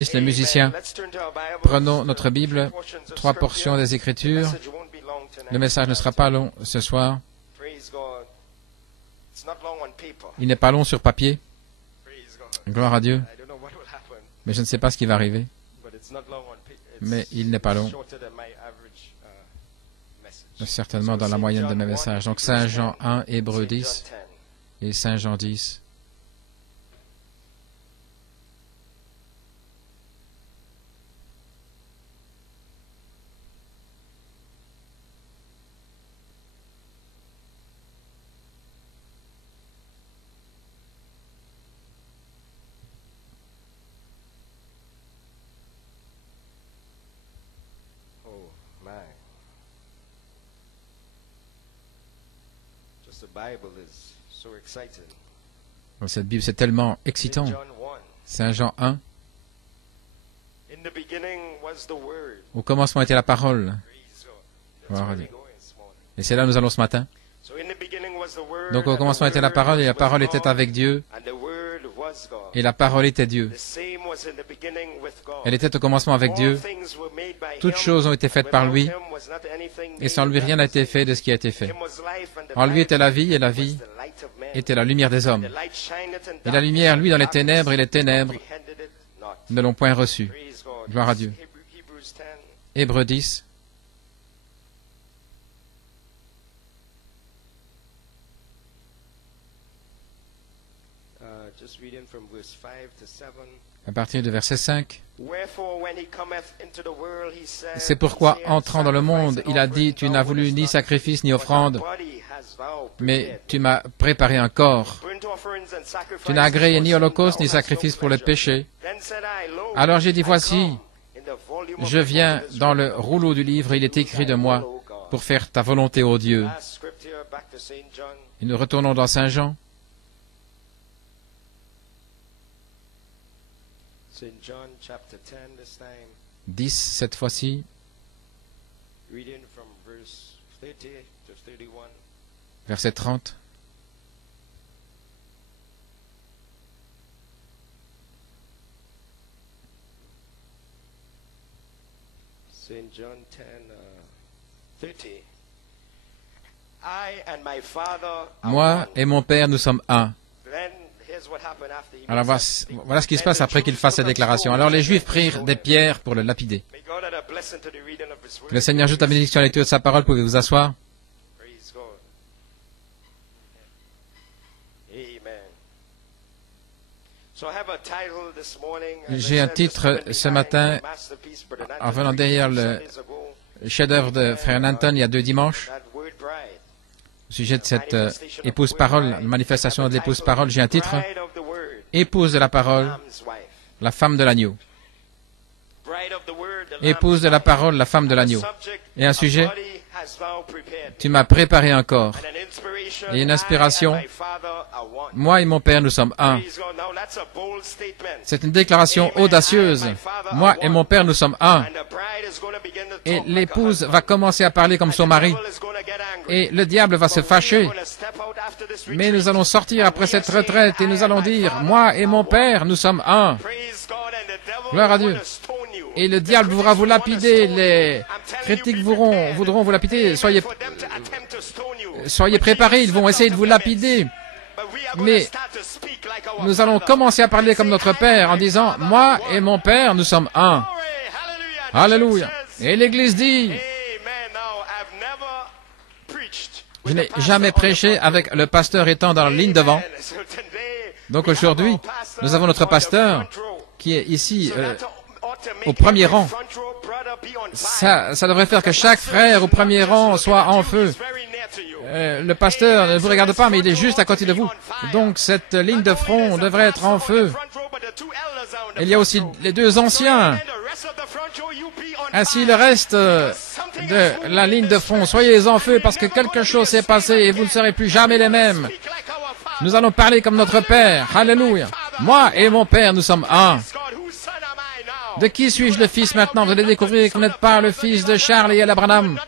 Les musiciens, prenons notre Bible, 3 portions des Écritures. Le message ne sera pas long ce soir. Il n'est pas long sur papier. Gloire à Dieu. Mais je ne sais pas ce qui va arriver. Mais il n'est pas long. Certainement dans la moyenne de mes messages. Donc Saint Jean 1, Hébreux 10 et Saint Jean 10. Cette Bible, c'est tellement excitant. Saint Jean 1. Au commencement était la parole. Et c'est là où nous allons ce matin. Donc au commencement était la parole, et la parole était avec Dieu, et la parole était Dieu. Elle était au commencement avec Dieu. Toutes choses ont été faites par lui, et sans lui rien n'a été fait de ce qui a été fait. En lui était la vie, et la vie était la lumière des hommes. Et la lumière, lui, dans les ténèbres, et les ténèbres ne l'ont point reçu. Gloire à Dieu. Hébreux 10. À partir du verset 5. C'est pourquoi, entrant dans le monde, il a dit, tu n'as voulu ni sacrifice ni offrande, mais tu m'as préparé un corps. Tu n'as agréé ni holocauste ni sacrifice pour le péché. Alors j'ai dit, voici, je viens dans le rouleau du livre, il est écrit de moi, pour faire ta volonté, ô Dieu. Et nous retournons dans Saint Jean. 10 cette fois-ci. Verset 30. Moi et mon Père, nous sommes un. Alors voilà ce qui se passe après qu'il fasse cette déclaration. Alors les Juifs prirent des pierres pour le lapider. Que le Seigneur ajoute la bénédiction à la lecture de sa parole. Pouvez vous asseoir? J'ai un titre ce matin, en venant derrière le chef-d'œuvre de Frère Nanton il y a 2 dimanches. Au sujet de cette épouse-parole, la manifestation de l'épouse-parole, j'ai un titre, épouse de la parole, la femme de l'agneau. Épouse de la parole, la femme de l'agneau. Et un sujet, tu m'as préparé un corps. Et une inspiration, moi et mon Père, nous sommes un. C'est une déclaration audacieuse. Moi et mon Père, nous sommes un. Et l'épouse va commencer à parler comme son mari. Et le diable va se fâcher. Mais nous allons sortir après cette retraite et nous allons dire, moi et mon Père, nous sommes un. Gloire à Dieu. Et le diable voudra vous lapider, les critiques voudront vous lapider. Soyez préparés, ils vont essayer de vous lapider. Mais nous allons commencer à parler comme notre Père en disant, moi et mon Père, nous sommes un. Alléluia. Et l'Église dit, je n'ai jamais prêché avec le pasteur étant dans la ligne devant. Donc aujourd'hui, nous avons notre pasteur qui est ici au premier rang. Ça devrait faire que chaque frère au premier rang soit en feu. Le pasteur ne vous regarde pas, mais il est juste à côté de vous. Donc cette ligne de front devrait être en feu. Il y a aussi les 2 anciens. Ainsi le reste de la ligne de front, soyez en feu parce que quelque chose s'est passé et vous ne serez plus jamais les mêmes. Nous allons parler comme notre Père. Alléluia. Moi et mon Père, nous sommes un. De qui suis-je le fils maintenant? Vous allez découvrir que vous n'êtes pas le fils de Charles et Ella Branham.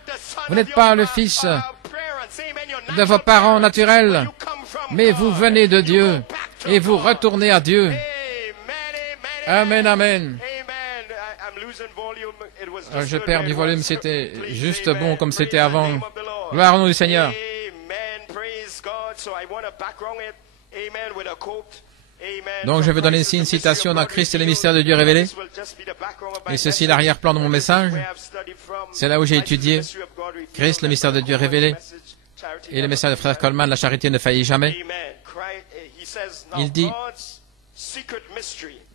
Vous n'êtes pas le fils de vos parents naturels, mais vous venez de Dieu et vous retournez à Dieu. Amen, amen. Je perds du volume, c'était juste bon comme c'était avant. Gloire au nom du Seigneur. Donc je vais donner ici une citation dans Christ et les mystères de Dieu révélés. Et ceci est l'arrière-plan de mon message. C'est là où j'ai étudié Christ, le mystère de Dieu révélé. Et le message de frère Coleman, la charité ne faillit jamais. Il dit,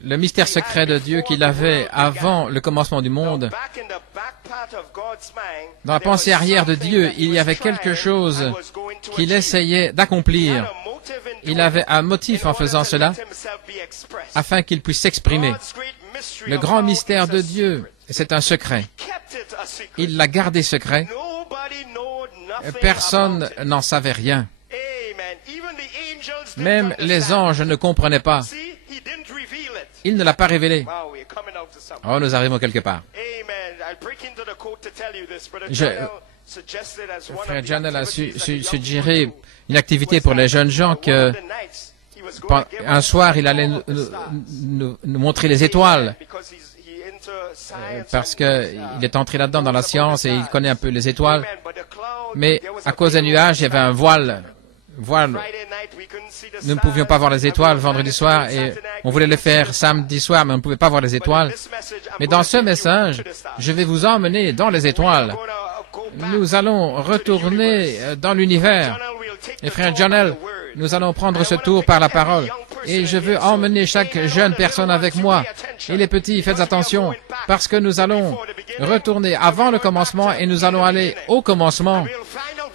le mystère secret de Dieu qu'il avait avant le commencement du monde, dans la pensée arrière de Dieu, il y avait quelque chose qu'il essayait d'accomplir. Il avait un motif en faisant cela, afin qu'il puisse s'exprimer. Le grand mystère de Dieu, c'est un secret. Il l'a gardé secret. Personne n'en savait rien. Même les anges ne comprenaient pas. Il ne l'a pas révélé. Oh, nous arrivons quelque part. Frère Janel a suggéré une activité pour les jeunes gens que un soir il allait nous montrer les étoiles parce qu'il est entré là-dedans dans la science et il connaît un peu les étoiles. Mais à cause des nuages, il y avait un voile. Nous ne pouvions pas voir les étoiles vendredi soir et on voulait le faire samedi soir, mais on ne pouvait pas voir les étoiles. Mais dans ce message, je vais vous emmener dans les étoiles. Nous allons retourner dans l'univers. Et frère Jonel, nous allons prendre ce tour par la parole. Et je veux emmener chaque jeune personne avec moi. Et les petits, faites attention, parce que nous allons retourner avant le commencement et nous allons aller au commencement.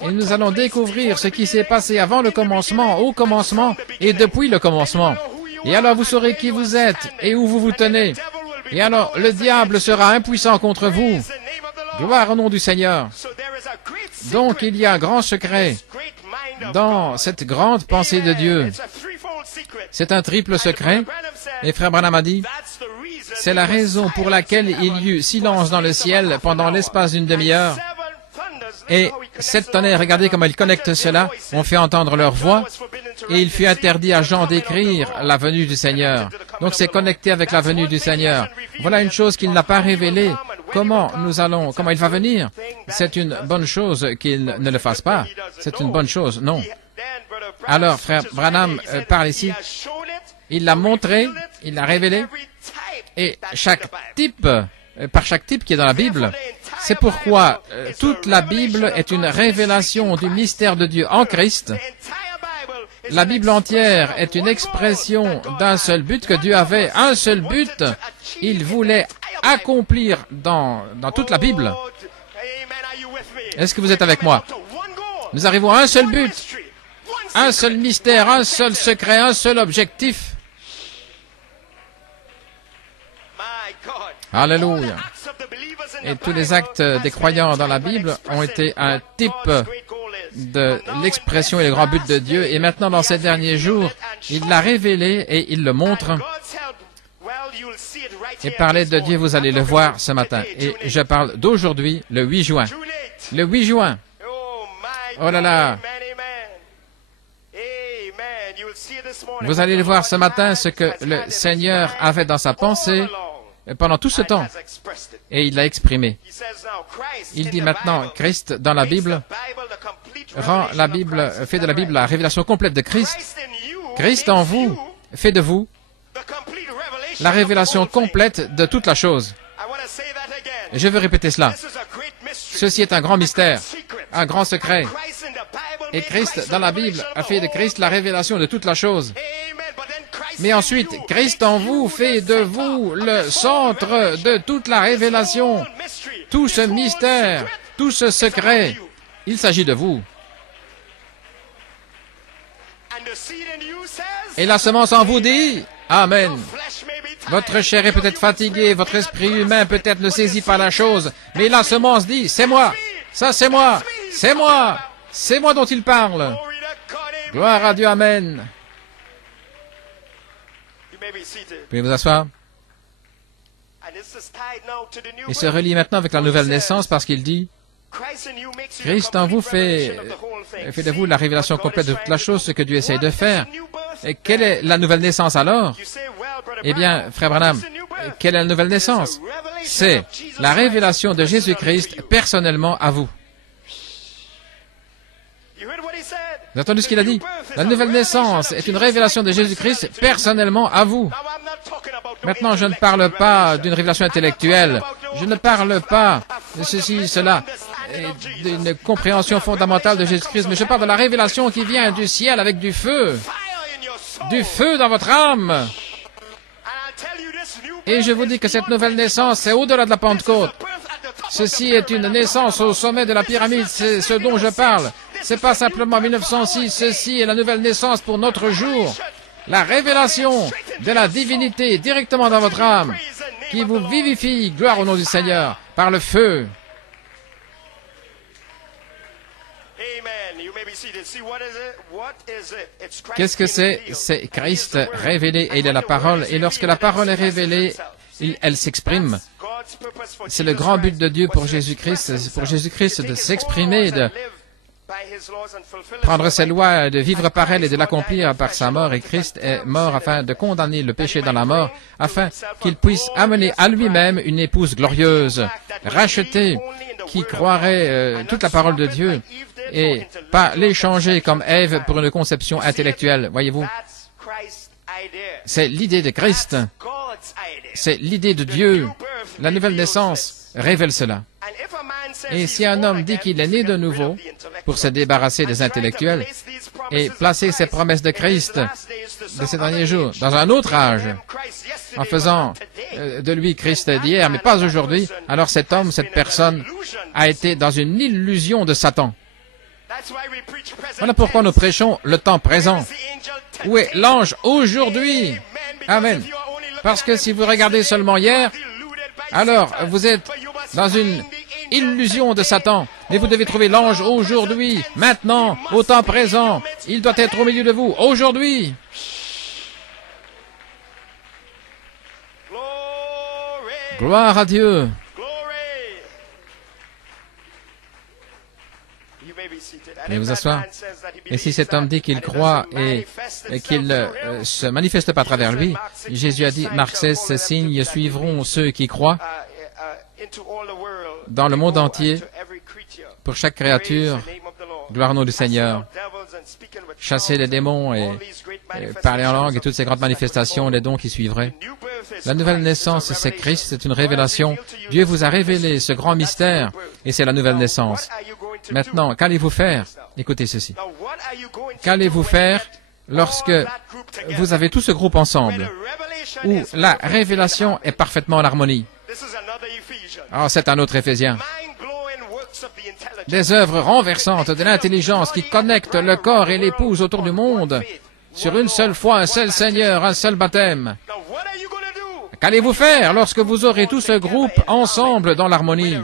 Et nous allons découvrir ce qui s'est passé avant le commencement, au commencement et depuis le commencement. Et alors vous saurez qui vous êtes et où vous vous tenez. Et alors le diable sera impuissant contre vous. Gloire au nom du Seigneur. Donc il y a un grand secret dans cette grande pensée de Dieu. C'est un triple secret. Et frère Branham a dit, c'est la raison pour laquelle il y eut silence dans le ciel pendant l'espace d'une demi-heure. Et 7 tonnerres, regardez comment ils connectent cela, on fait entendre leur voix, et il fut interdit à Jean d'écrire la venue du Seigneur. Donc c'est connecté avec la venue du Seigneur. Voilà une chose qu'il n'a pas révélée. Comment il va venir? C'est une bonne chose qu'il ne le fasse pas. C'est une bonne chose, non. Alors, frère Branham parle ici, il l'a montré, il l'a révélé, et par chaque type qui est dans la Bible. C'est pourquoi toute la Bible est une révélation du mystère de Dieu en Christ. La Bible entière est une expression d'un seul but que Dieu avait, un seul but. Il voulait accomplir dans toute la Bible. Est-ce que vous êtes avec moi? Nous arrivons à un seul but, un seul mystère, un seul secret, un seul objectif. Alléluia. Et tous les actes des croyants dans la Bible ont été un type de l'expression et le grand but de Dieu. Et maintenant, dans ces derniers jours, il l'a révélé et il le montre. Et parler de Dieu, vous allez le voir ce matin. Et je parle d'aujourd'hui, le 8 juin. Le 8 juin. Oh là là. Vous allez le voir ce matin, ce que le Seigneur avait dans sa pensée pendant tout ce temps. Et il l'a exprimé. Il dit maintenant, Christ dans la Bible fait de la Bible la révélation complète de Christ. Christ en vous fait de vous la révélation complète de toute la chose. Je veux répéter cela. Ceci est un grand mystère, un grand secret. Et Christ dans la Bible a fait de Christ la révélation de toute la chose. Mais ensuite, Christ en vous fait de vous le centre de toute la révélation. Tout ce mystère, tout ce secret, il s'agit de vous. Et la semence en vous dit, Amen. Votre chair est peut-être fatiguée, votre esprit humain peut-être ne saisit pas la chose, mais la semence dit, c'est moi, ça c'est moi, c'est moi, c'est moi dont il parle. Gloire à Dieu, Amen. Pouvez vous asseoir. Il se relie maintenant avec la nouvelle naissance parce qu'il dit, Christ en vous fait de vous la révélation complète de toute la chose, ce que Dieu essaye de faire. Et quelle est la nouvelle naissance alors? Eh bien, frère Branham, quelle est la nouvelle naissance? C'est la révélation de Jésus-Christ personnellement à vous. Vous avez entendu ce qu'il a dit? La nouvelle naissance est une révélation de Jésus-Christ personnellement à vous. Maintenant, je ne parle pas d'une révélation intellectuelle. Je ne parle pas de ceci, cela, d'une compréhension fondamentale de Jésus-Christ, mais je parle de la révélation qui vient du ciel avec du feu. Du feu dans votre âme. Et je vous dis que cette nouvelle naissance, c'est au-delà de la Pentecôte. Ceci est une naissance au sommet de la pyramide, c'est ce dont je parle. C'est pas simplement 1906, ceci est la nouvelle naissance pour notre jour. La révélation de la divinité directement dans votre âme, qui vous vivifie, gloire au nom du Seigneur, par le feu. Qu'est-ce que c'est? C'est Christ révélé et il est la parole. Et lorsque la parole est révélée, elle s'exprime. C'est le grand but de Dieu pour Jésus-Christ de s'exprimer, de prendre ses lois, de vivre par elles et de l'accomplir par sa mort. Et Christ est mort afin de condamner le péché dans la mort, afin qu'il puisse amener à lui-même une épouse glorieuse, rachetée, qui croirait toute la parole de Dieu et pas l'échanger comme Ève pour une conception intellectuelle. Voyez-vous, c'est l'idée de Christ, c'est l'idée de Dieu. La nouvelle naissance révèle cela. Et si un homme dit qu'il est né de nouveau pour se débarrasser des intellectuels et placer ses promesses de Christ de ces derniers jours dans un autre âge, en faisant de lui Christ d'hier, mais pas aujourd'hui, alors cet homme, cette personne, a été dans une illusion de Satan. Voilà pourquoi nous prêchons le temps présent. Où est l'ange aujourd'hui? Amen. Parce que si vous regardez seulement hier, alors vous êtes dans une illusion de Satan. Mais vous devez trouver l'ange aujourd'hui, maintenant, au temps présent. Il doit être au milieu de vous, aujourd'hui. Gloire à Dieu. Veuillez vous asseoir. Et si cet homme dit qu'il croit et qu'il ne se manifeste pas à travers lui, Jésus a dit, Marc 16, ces signes suivront ceux qui croient dans le monde entier, pour chaque créature, gloire au nom du Seigneur. Chasser les démons et parler en langue et toutes ces grandes manifestations, les dons qui suivraient. La nouvelle naissance, c'est Christ, c'est une révélation. Dieu vous a révélé ce grand mystère et c'est la nouvelle naissance. Maintenant, qu'allez-vous faire? Écoutez ceci. Qu'allez-vous faire lorsque vous avez tout ce groupe ensemble, où la révélation est parfaitement en harmonie? Ah, c'est un autre Éphésien. Des œuvres renversantes de l'intelligence qui connectent le corps et l'épouse autour du monde sur une seule foi, un seul Seigneur, un seul baptême. Qu'allez-vous faire lorsque vous aurez tout ce groupe ensemble dans l'harmonie,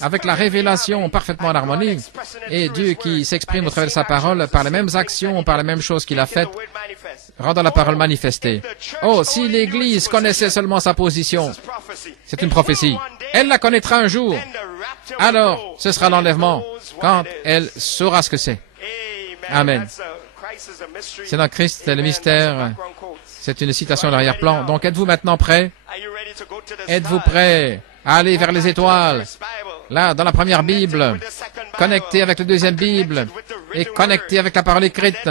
avec la révélation parfaitement en harmonie, et Dieu qui s'exprime au travers de sa parole par les mêmes actions, par les mêmes choses qu'il a faites, rendant la parole manifestée. Oh, si l'Église connaissait seulement sa position, c'est une prophétie. Elle la connaîtra un jour. Alors, ce sera l'enlèvement, quand elle saura ce que c'est. Amen. C'est dans Christ, c'est le mystère. C'est une citation de l'arrière-plan. Donc, êtes-vous maintenant prêts? Êtes-vous prêts à aller vers les étoiles? Là, dans la première Bible, connecté avec la deuxième Bible, et connecté avec la parole écrite,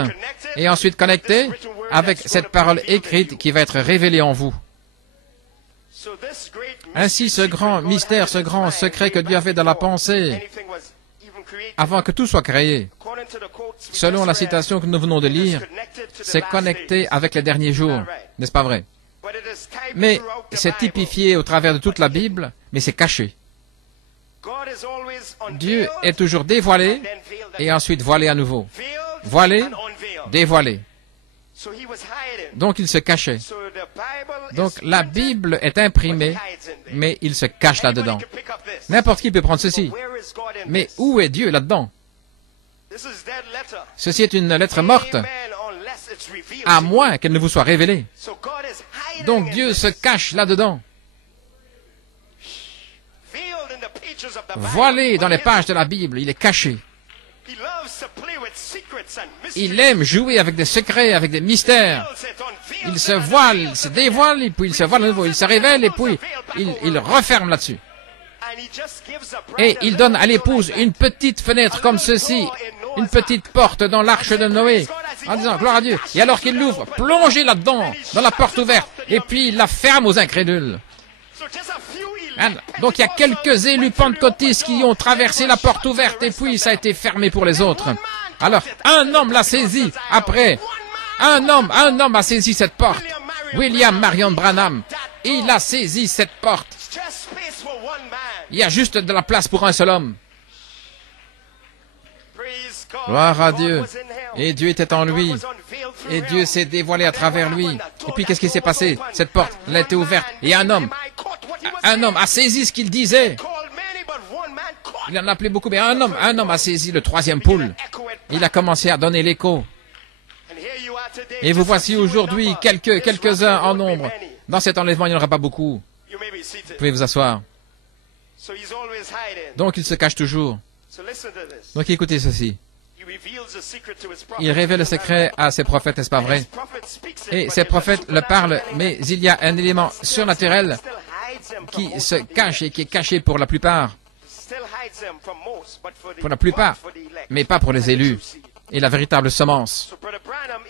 et ensuite connecté avec cette parole écrite qui va être révélée en vous. Ainsi, ce grand mystère, ce grand secret que Dieu avait dans la pensée, avant que tout soit créé, selon la citation que nous venons de lire, c'est connecté avec les derniers jours, n'est-ce pas vrai? Mais c'est typifié au travers de toute la Bible, mais c'est caché. Dieu est toujours dévoilé et ensuite voilé à nouveau. Voilé, dévoilé. Donc il se cachait. Donc la Bible est imprimée, mais il se cache là-dedans. N'importe qui peut prendre ceci. Mais où est Dieu là-dedans? Ceci est une lettre morte, à moins qu'elle ne vous soit révélée. Donc Dieu se cache là-dedans. Voilé dans les pages de la Bible, il est caché. Il aime jouer avec des secrets, avec des mystères. Il se voile, il se dévoile, et puis il se voile à nouveau. Il se révèle, et puis il referme là-dessus. Et il donne à l'épouse une petite fenêtre comme ceci, une petite porte dans l'arche de Noé, en disant gloire à Dieu. Et alors qu'il l'ouvre, plongez là-dedans, dans la porte ouverte, et puis il la ferme aux incrédules. Donc il y a quelques élus pentecôtistes qui ont traversé la porte ouverte, et puis ça a été fermé pour les autres. Alors un homme l'a saisi après. Un homme a saisi cette porte. William Marion Branham. Il a saisi cette porte. Il y a juste de la place pour un seul homme. Gloire à Dieu. Et Dieu était en lui. Et Dieu s'est dévoilé à travers lui. Et puis qu'est-ce qui s'est passé? Cette porte, elle a été ouverte. Et un homme a saisi ce qu'il disait. Il en a appelé beaucoup, mais un homme a saisi le troisième poule. Il a commencé à donner l'écho. Et vous voici aujourd'hui quelques-uns en nombre. Dans cet enlèvement, il n'y en aura pas beaucoup. Vous pouvez vous asseoir. Donc il se cache toujours. Donc écoutez ceci. Il révèle le secret à ses prophètes, n'est-ce pas vrai? Et ces prophètes le parlent, mais il y a un élément surnaturel qui se cache et qui est caché pour la plupart. Pour la plupart, mais pas pour les élus. Et la véritable semence.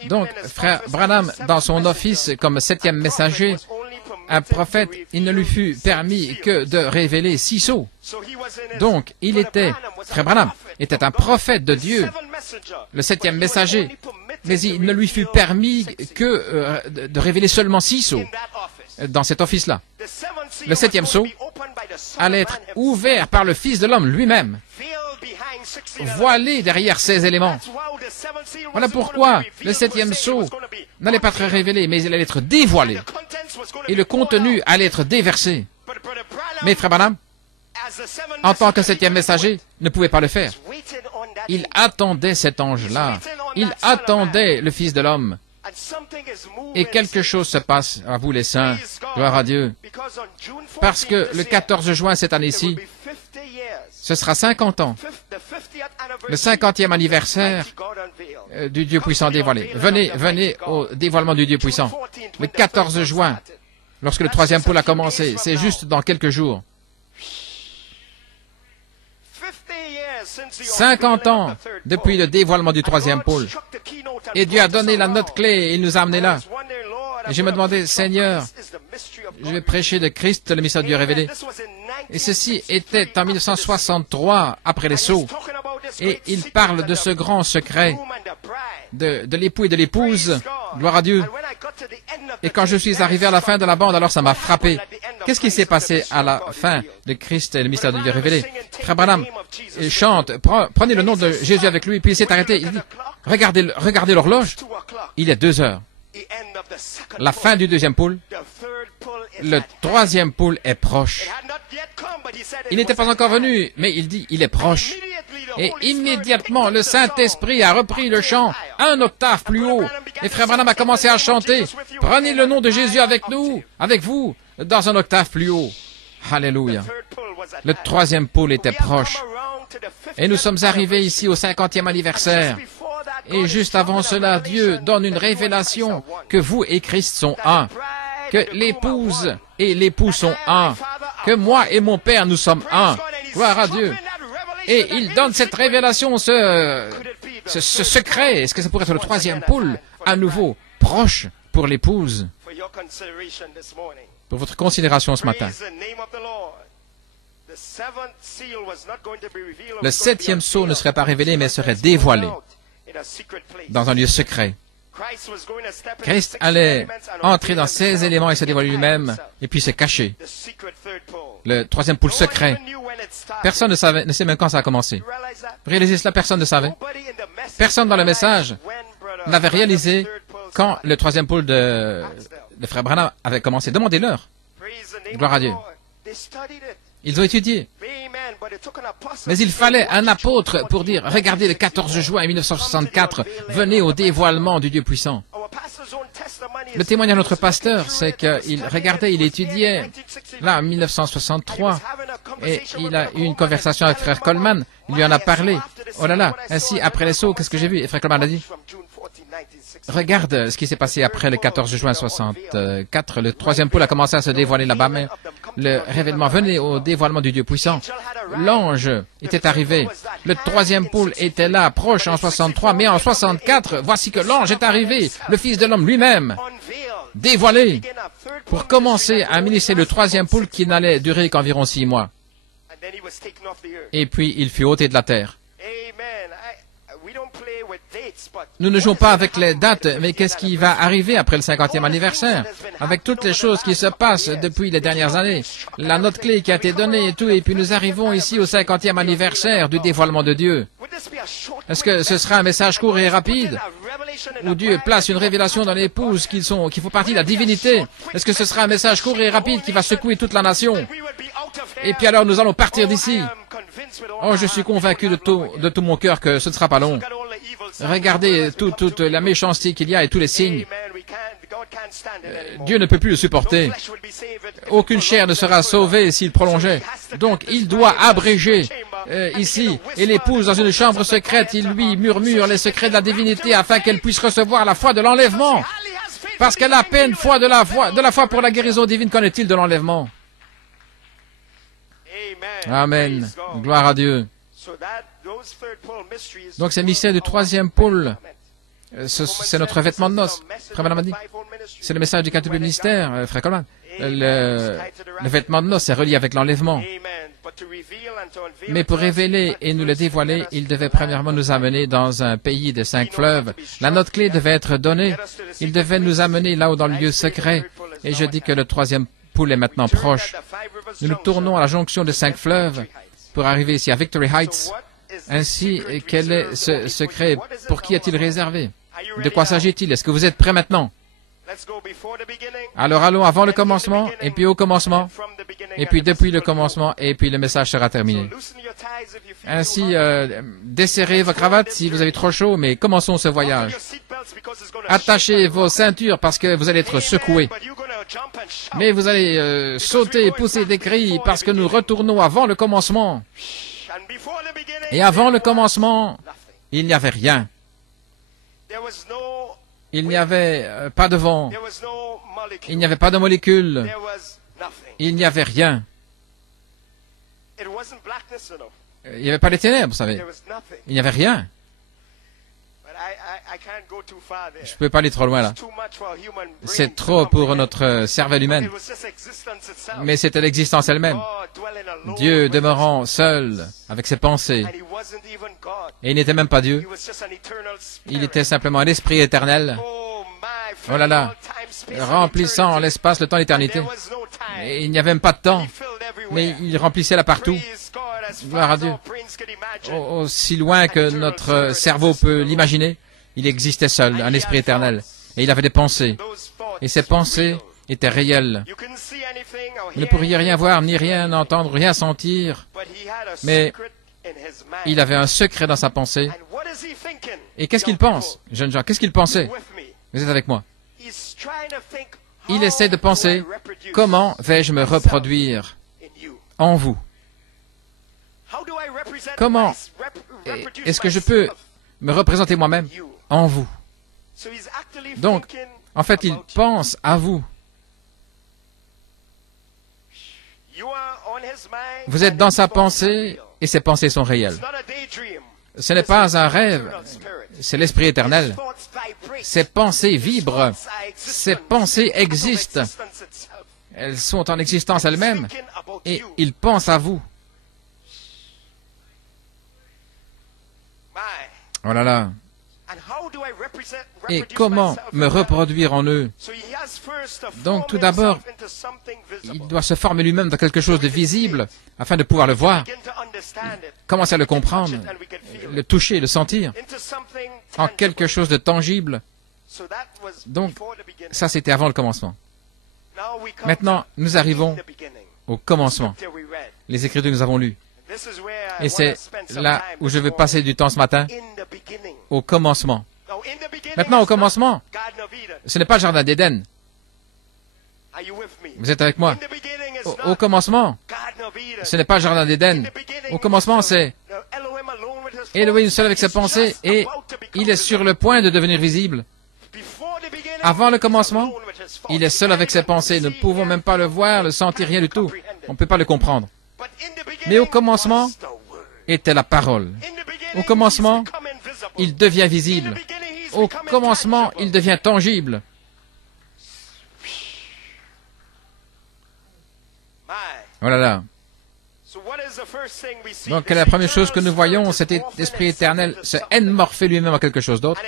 Donc, frère Branham, dans son office comme 7e messager, un prophète, il ne lui fut permis que de révéler 6 sceaux. Donc, frère Branham était un prophète de Dieu, le 7e messager, mais il ne lui fut permis que de révéler seulement 6 sceaux dans cet office-là. Le 7e sceau allait être ouvert par le Fils de l'homme lui-même, voilé derrière ces éléments. Voilà pourquoi le 7e sceau n'allait pas être révélé, mais il allait être dévoilé. Et le contenu allait être déversé. Mais frère Branham, en tant que 7e messager, ne pouvait pas le faire. Il attendait cet ange-là. Il attendait le Fils de l'homme. Et quelque chose se passe à vous les saints. Gloire à Dieu. Parce que le 14 juin cette année-ci, ce sera 50 ans. Le 50e anniversaire du Dieu puissant dévoilé. Venez au dévoilement du Dieu puissant. Le 14 juin, lorsque le troisième pôle a commencé, c'est juste dans quelques jours. 50 ans depuis le dévoilement du troisième pôle. Et Dieu a donné la note clé et il nous a amenés là. Et je me demandais, Seigneur, je vais prêcher de Christ, le mystère de Dieu révélé. Et ceci était en 1963, après les sceaux. Et il parle de ce grand secret de l'époux et de l'épouse. Gloire à Dieu. Et quand je suis arrivé à la fin de la bande, alors ça m'a frappé. Qu'est-ce qui s'est passé à la fin de Christ et le mystère de Dieu révélé? Frère Branham chante, prenez le nom de Jésus avec lui, puis il s'est arrêté. Il dit, regardez l'horloge. Il est 2 heures. La fin du deuxième pôle. Le troisième pôle est proche. Il n'était pas encore venu, mais il dit, il est proche. Et immédiatement, le Saint-Esprit a repris le chant un octave plus haut. Et frère Branham a commencé à chanter, prenez le nom de Jésus avec nous, avec vous, dans un octave plus haut. Alléluia. Le troisième pôle était proche. Et nous sommes arrivés ici au 50e anniversaire. Et juste avant cela, Dieu donne une révélation que vous et Christ sont un. Que l'épouse et l'époux sont un. Que moi et mon Père, nous sommes un. Gloire à Dieu. Et il donne cette révélation, ce secret. Est-ce que ça pourrait être le troisième pôle, à nouveau, proche pour l'épouse? Pour votre considération ce matin. Le 7e sceau ne serait pas révélé, mais serait dévoilé dans un lieu secret. Christ allait entrer dans ces éléments et se dévoiler lui-même, et puis se cacher. Le troisième pôle secret. Personne ne sait même quand ça a commencé. Réalisez cela, personne ne savait. Personne dans le message n'avait réalisé quand le troisième pôle de frère Branham avait commencé. Demandez-leur. Gloire à Dieu. Ils ont étudié. Mais il fallait un apôtre pour dire, regardez le 14 juin 1964, venez au dévoilement du Dieu puissant. Le témoignage de notre pasteur, c'est qu'il regardait, il étudiait, là, en 1963, et il a eu une conversation avec frère Coleman, il lui en a parlé. Oh là là, ainsi, après les sauts, qu'est-ce que j'ai vu? Et Frère Coleman a dit, regarde ce qui s'est passé après le 14 juin 64. Le troisième pôle a commencé à se dévoiler là-bas, mais le révèlement venait au dévoilement du Dieu puissant. L'ange était arrivé. Le troisième pôle était là, proche en 63, mais en 64, voici que l'ange est arrivé, le Fils de l'homme lui-même, dévoilé, pour commencer à ministrer le troisième pôle qui n'allait durer qu'environ 6 mois. Et puis, il fut ôté de la terre. Nous ne jouons pas avec les dates, mais qu'est-ce qui va arriver après le 50e anniversaire? Avec toutes les choses qui se passent depuis les dernières années, la note clé qui a été donnée et tout, et puis nous arrivons ici au 50e anniversaire du dévoilement de Dieu. Est-ce que ce sera un message court et rapide, où Dieu place une révélation dans l'épouse qui font partie de la divinité? Est-ce que ce sera un message court et rapide qui va secouer toute la nation? Et puis alors nous allons partir d'ici. Oh, je suis convaincu de tout mon cœur que ce ne sera pas long. Regardez toute la méchanceté qu'il y a et tous les signes. Dieu ne peut plus le supporter. Aucune chair ne sera sauvée s'il prolongeait. Donc il doit abréger ici. Et l'épouse dans une chambre secrète, il lui murmure les secrets de la divinité afin qu'elle puisse recevoir la foi de l'enlèvement. Parce qu'elle a peine foi de la foi pour la guérison divine. Qu'en est-il de l'enlèvement? Amen. Gloire à Dieu. Donc ces mystères du troisième pôle, c'est notre vêtement de noces. Frère Branham a dit, c'est le message du quintuple mystère, Frère Coleman. Le vêtement de noces est relié avec l'enlèvement. Mais pour révéler et nous le dévoiler, il devait premièrement nous amener dans un pays des 5 fleuves. La note clé devait être donnée. Il devait nous amener là-haut dans le lieu secret. Et je dis que le troisième pôle est maintenant proche. Nous nous tournons à la jonction des 5 fleuves pour arriver ici à Victory Heights. Ainsi, quel est ce secret? Pour qui est-il réservé? De quoi s'agit-il? Est-ce que vous êtes prêts maintenant? Alors allons avant le commencement, et puis au commencement, et puis depuis le commencement, et puis le message sera terminé. Ainsi, desserrez vos cravates si vous avez trop chaud, mais commençons ce voyage. Attachez vos ceintures parce que vous allez être secoués. Mais vous allez sauter et pousser des cris parce que nous retournons avant le commencement. Et avant le commencement, il n'y avait rien. Il n'y avait pas de vent. Il n'y avait pas de molécules. Il n'y avait rien. Il n'y avait pas les ténèbres, vous savez. Il n'y avait rien. Je ne peux pas aller trop loin là. C'est trop pour notre cervelle humaine. Mais c'était l'existence elle-même. Dieu demeurant seul avec ses pensées. Et il n'était même pas Dieu. Il était simplement un esprit éternel. Oh là là, remplissant l'espace, le temps, l'éternité. Et il n'y avait même pas de temps. Mais il remplissait là partout. Gloire à Dieu. Aussi loin que notre cerveau peut l'imaginer, il existait seul, un esprit éternel. Et il avait des pensées. Et ces pensées étaient réelles. Vous ne pourriez rien voir, ni rien entendre, rien sentir. Mais il avait un secret dans sa pensée. Et qu'est-ce qu'il pense, jeunes gens? Qu'est-ce qu'il pensait? Vous êtes avec moi? Il essaie de penser, comment vais-je me reproduire en vous? Comment est-ce que je peux me représenter moi-même en vous? Donc, en fait, il pense à vous. Vous êtes dans sa pensée et ses pensées sont réelles. Ce n'est pas un rêve, c'est l'Esprit éternel. Ses pensées vibrent, ses pensées existent. Elles sont en existence elles-mêmes et il pense à vous. Oh là là. Et comment me reproduire en eux? Donc tout d'abord, il doit se former lui-même dans quelque chose de visible afin de pouvoir le voir, commencer à le comprendre, le toucher, le sentir, en quelque chose de tangible. Donc ça c'était avant le commencement. Maintenant, nous arrivons au commencement. Les Écritures que nous avons lues. Et c'est là où je veux passer du temps ce matin, au commencement. Maintenant, au commencement, ce n'est pas le jardin d'Éden. Vous êtes avec moi? Au commencement, ce n'est pas le jardin d'Éden. Au commencement, c'est Elohim seul avec ses pensées, et il est sur le point de devenir visible. Avant le commencement, il est seul avec ses pensées. Nous ne pouvons même pas le voir, le sentir, rien du tout. On ne peut pas le comprendre. Mais au commencement était la parole. Au commencement, il devient visible. Au commencement, il devient tangible. Oh là là. Donc, quelle est la première chose que nous voyons? Cet esprit éternel se morphé lui-même en quelque chose d'autre.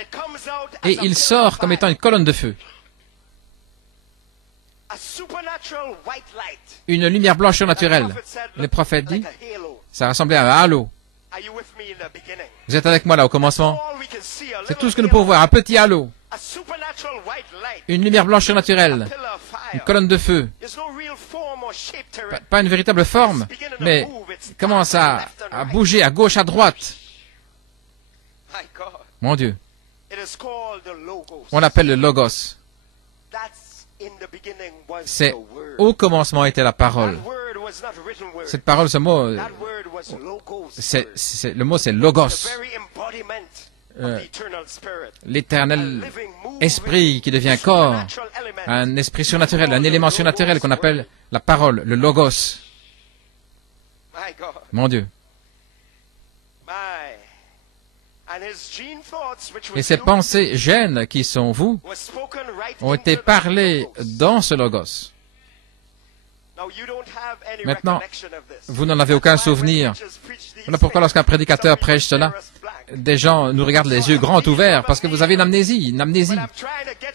Et il sort comme étant une colonne de feu. Une lumière blanche surnaturelle. Le prophète dit, ça ressemblait à un halo. Vous êtes avec moi là au commencement? C'est tout ce que nous pouvons voir, un petit halo. Une lumière blanche surnaturelle. Une colonne de feu. Pas une véritable forme, mais commence à bouger à gauche, à droite. Mon Dieu. On l'appelle le Logos. C'est au commencement était la parole. Cette parole, ce mot, le mot c'est Logos. L'éternel esprit qui devient corps, un esprit surnaturel, un élément surnaturel qu'on appelle la parole, le Logos. Mon Dieu. Et ces pensées gènes qui sont vous ont été parlées dans ce Logos. Maintenant, vous n'en avez aucun souvenir. Voilà pourquoi lorsqu'un prédicateur prêche cela, des gens nous regardent les yeux grands ouverts parce que vous avez une amnésie.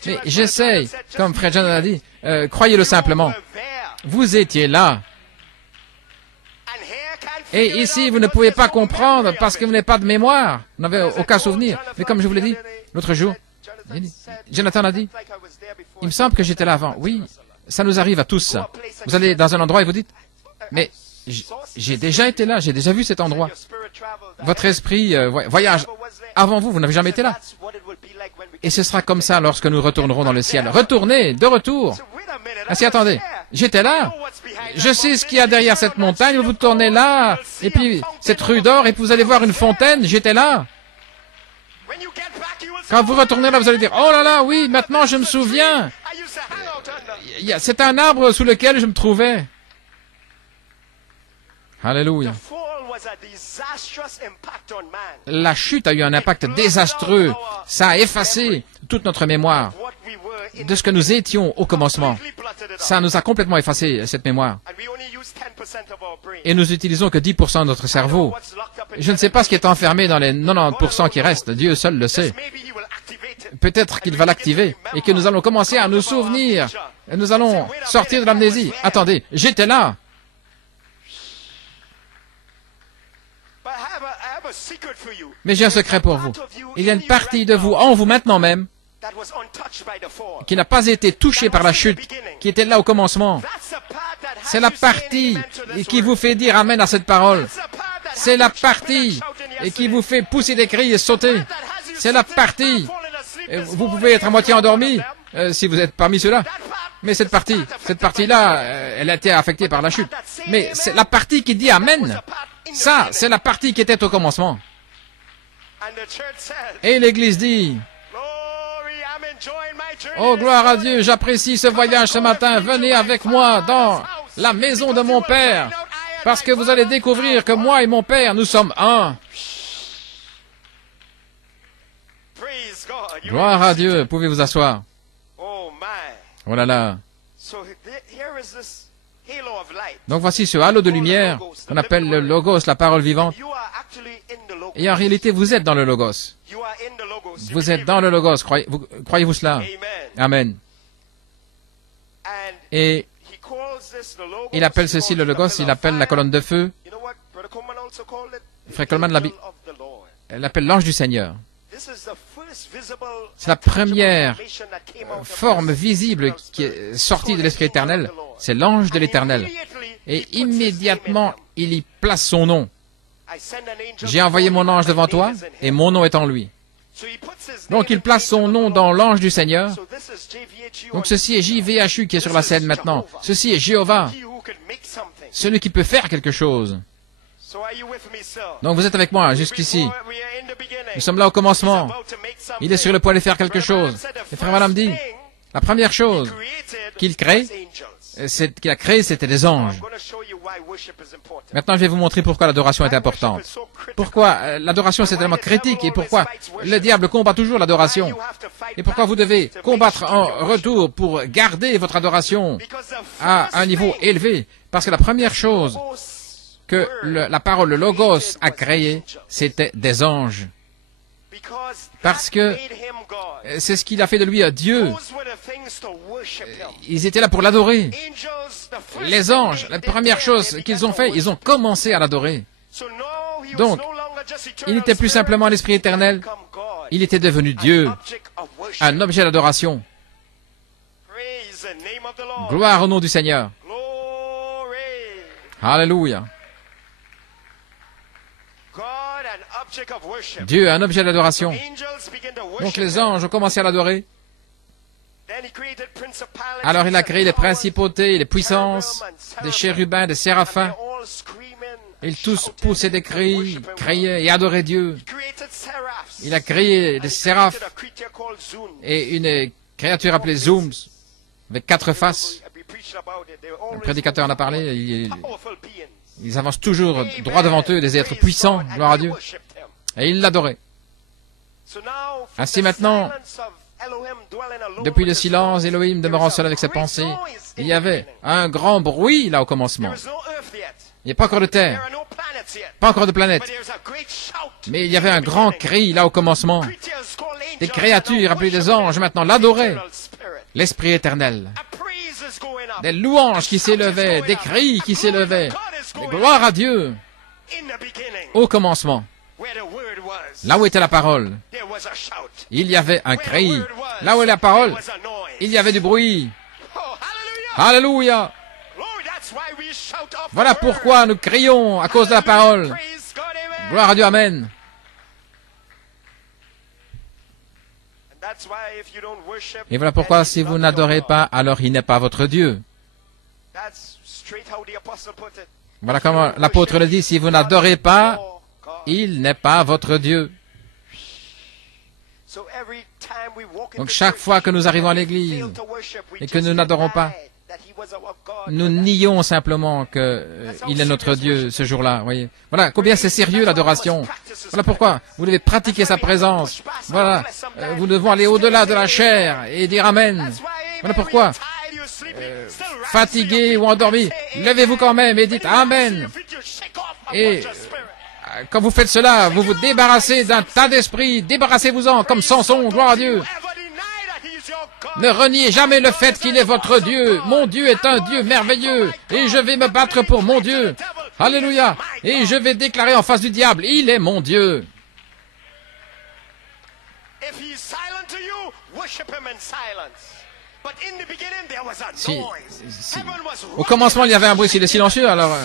Mais j'essaie, comme Fred John a dit, croyez-le simplement. Vous étiez là. Et ici, vous ne pouvez pas comprendre parce que vous n'avez pas de mémoire. Vous n'avez aucun souvenir. Mais comme je vous l'ai dit l'autre jour, Jonathan a dit, il me semble que j'étais là avant. Oui, ça nous arrive à tous, ça. Vous allez dans un endroit et vous dites, mais j'ai déjà été là, j'ai déjà vu cet endroit. Votre esprit voyage avant vous, vous n'avez jamais été là. Et ce sera comme ça lorsque nous retournerons dans le ciel. Retournez, de retour. Ainsi, attendez, j'étais là. Je sais ce qu'il y a derrière cette montagne, vous tournez là, et puis cette rue d'or, et puis vous allez voir une fontaine, j'étais là. Quand vous retournez là, vous allez dire, oh là là, oui, maintenant je me souviens. C'est un arbre sous lequel je me trouvais. Alléluia. La chute a eu un impact désastreux. Ça a effacé toute notre mémoire de ce que nous étions au commencement. Ça nous a complètement effacé, cette mémoire. Et nous n'utilisons que 10% de notre cerveau. Je ne sais pas ce qui est enfermé dans les 90% qui restent. Dieu seul le sait. Peut-être qu'il va l'activer et que nous allons commencer à nous souvenir. Et nous allons sortir de l'amnésie. Attendez, j'étais là. Mais j'ai un secret pour vous. Il y a une partie de vous, en vous maintenant même, qui n'a pas été touchée par la chute, qui était là au commencement. C'est la partie qui vous fait dire Amen à cette parole. C'est la partie qui vous fait pousser des cris et sauter. C'est la partie. Vous pouvez être à moitié endormi, si vous êtes parmi ceux-là. Mais cette partie-là, elle a été affectée par la chute. Mais c'est la partie qui dit Amen. Ça, c'est la partie qui était au commencement. Et l'Église dit, oh, gloire à Dieu, j'apprécie ce voyage ce matin. Venez avec moi dans la maison de mon Père, parce que vous allez découvrir que moi et mon Père, nous sommes un. Gloire à Dieu, pouvez vous asseoir. Oh là là. Donc voici ce halo de lumière qu'on appelle le Logos, la parole vivante. Et en réalité, vous êtes dans le Logos. Vous êtes dans le Logos. Croyez-vous cela? Amen. Et il appelle ceci le Logos, il appelle la colonne de feu. Frère Coleman l'appelle l'ange du Seigneur. C'est la première forme visible qui est sortie de l'Esprit éternel. C'est l'ange de l'Éternel. Et immédiatement, il y place son nom. J'ai envoyé mon ange devant toi, et mon nom est en lui. Donc, il place son nom dans l'ange du Seigneur. Donc, ceci est JVHU qui est sur la scène maintenant. Ceci est Jéhovah, celui qui peut faire quelque chose. Donc vous êtes avec moi jusqu'ici. Nous sommes là au commencement. Il est sur le point de faire quelque chose. Et frère Branham dit, la première chose qu'il a créé, c'était des anges. Maintenant, je vais vous montrer pourquoi l'adoration est importante. Pourquoi l'adoration c'est tellement critique et pourquoi le diable combat toujours l'adoration. Et pourquoi vous devez combattre en retour pour garder votre adoration à un niveau élevé. Parce que la première chose que la parole, le Logos, a créé, c'était des anges. Parce que c'est ce qu'il a fait de lui à Dieu. Ils étaient là pour l'adorer. Les anges, la première chose qu'ils ont fait, ils ont commencé à l'adorer. Donc, il n'était plus simplement l'Esprit éternel, il était devenu Dieu, un objet d'adoration. Gloire au nom du Seigneur. Alléluia. Dieu, un objet d'adoration. Donc les anges ont commencé à l'adorer. Alors il a créé les principautés, les puissances, des chérubins, des séraphins. Ils tous poussaient des cris, criaient et adoraient Dieu. Il a créé des séraphes et une créature appelée Zooms, avec 4 faces. Le prédicateur en a parlé. Ils avancent toujours droit devant eux, des êtres puissants, gloire à Dieu. Et ils l'adoraient. Ainsi maintenant, depuis le silence, Elohim demeurant seul avec ses pensées, il y avait un grand bruit là au commencement. Il n'y a pas encore de terre, pas encore de planète. Mais il y avait un grand cri là au commencement. Des créatures appelées des anges maintenant l'adoraient. L'Esprit éternel. Des louanges qui s'élevaient, des cris qui s'élevaient. Des gloires à Dieu. Au commencement. Là où était la parole, il y avait un cri. Là où est la parole, il y avait du bruit. Alléluia. Voilà pourquoi nous crions à cause de la parole. Gloire à Dieu, Amen. Et voilà pourquoi si vous n'adorez pas, alors il n'est pas votre Dieu. Voilà comment l'apôtre le dit, si vous n'adorez pas, il n'est pas votre Dieu. Donc chaque fois que nous arrivons à l'église et que nous n'adorons pas, nous nions simplement qu'il est notre Dieu ce jour-là. Voyez. Voilà combien c'est sérieux l'adoration. Voilà pourquoi vous devez pratiquer sa présence. Voilà, vous devez aller au-delà de la chair et dire Amen. Voilà pourquoi, fatigué ou endormi, levez-vous quand même et dites Amen. Et quand vous faites cela, vous vous débarrassez d'un tas d'esprits, débarrassez-vous-en comme Samson, gloire à Dieu. Ne reniez jamais le fait qu'il est votre Dieu. Mon Dieu est un Dieu merveilleux et je vais me battre pour mon Dieu. Alléluia. Et je vais déclarer en face du diable, il est mon Dieu. Si, au commencement, il y avait un bruit, s'il est silencieux, alors...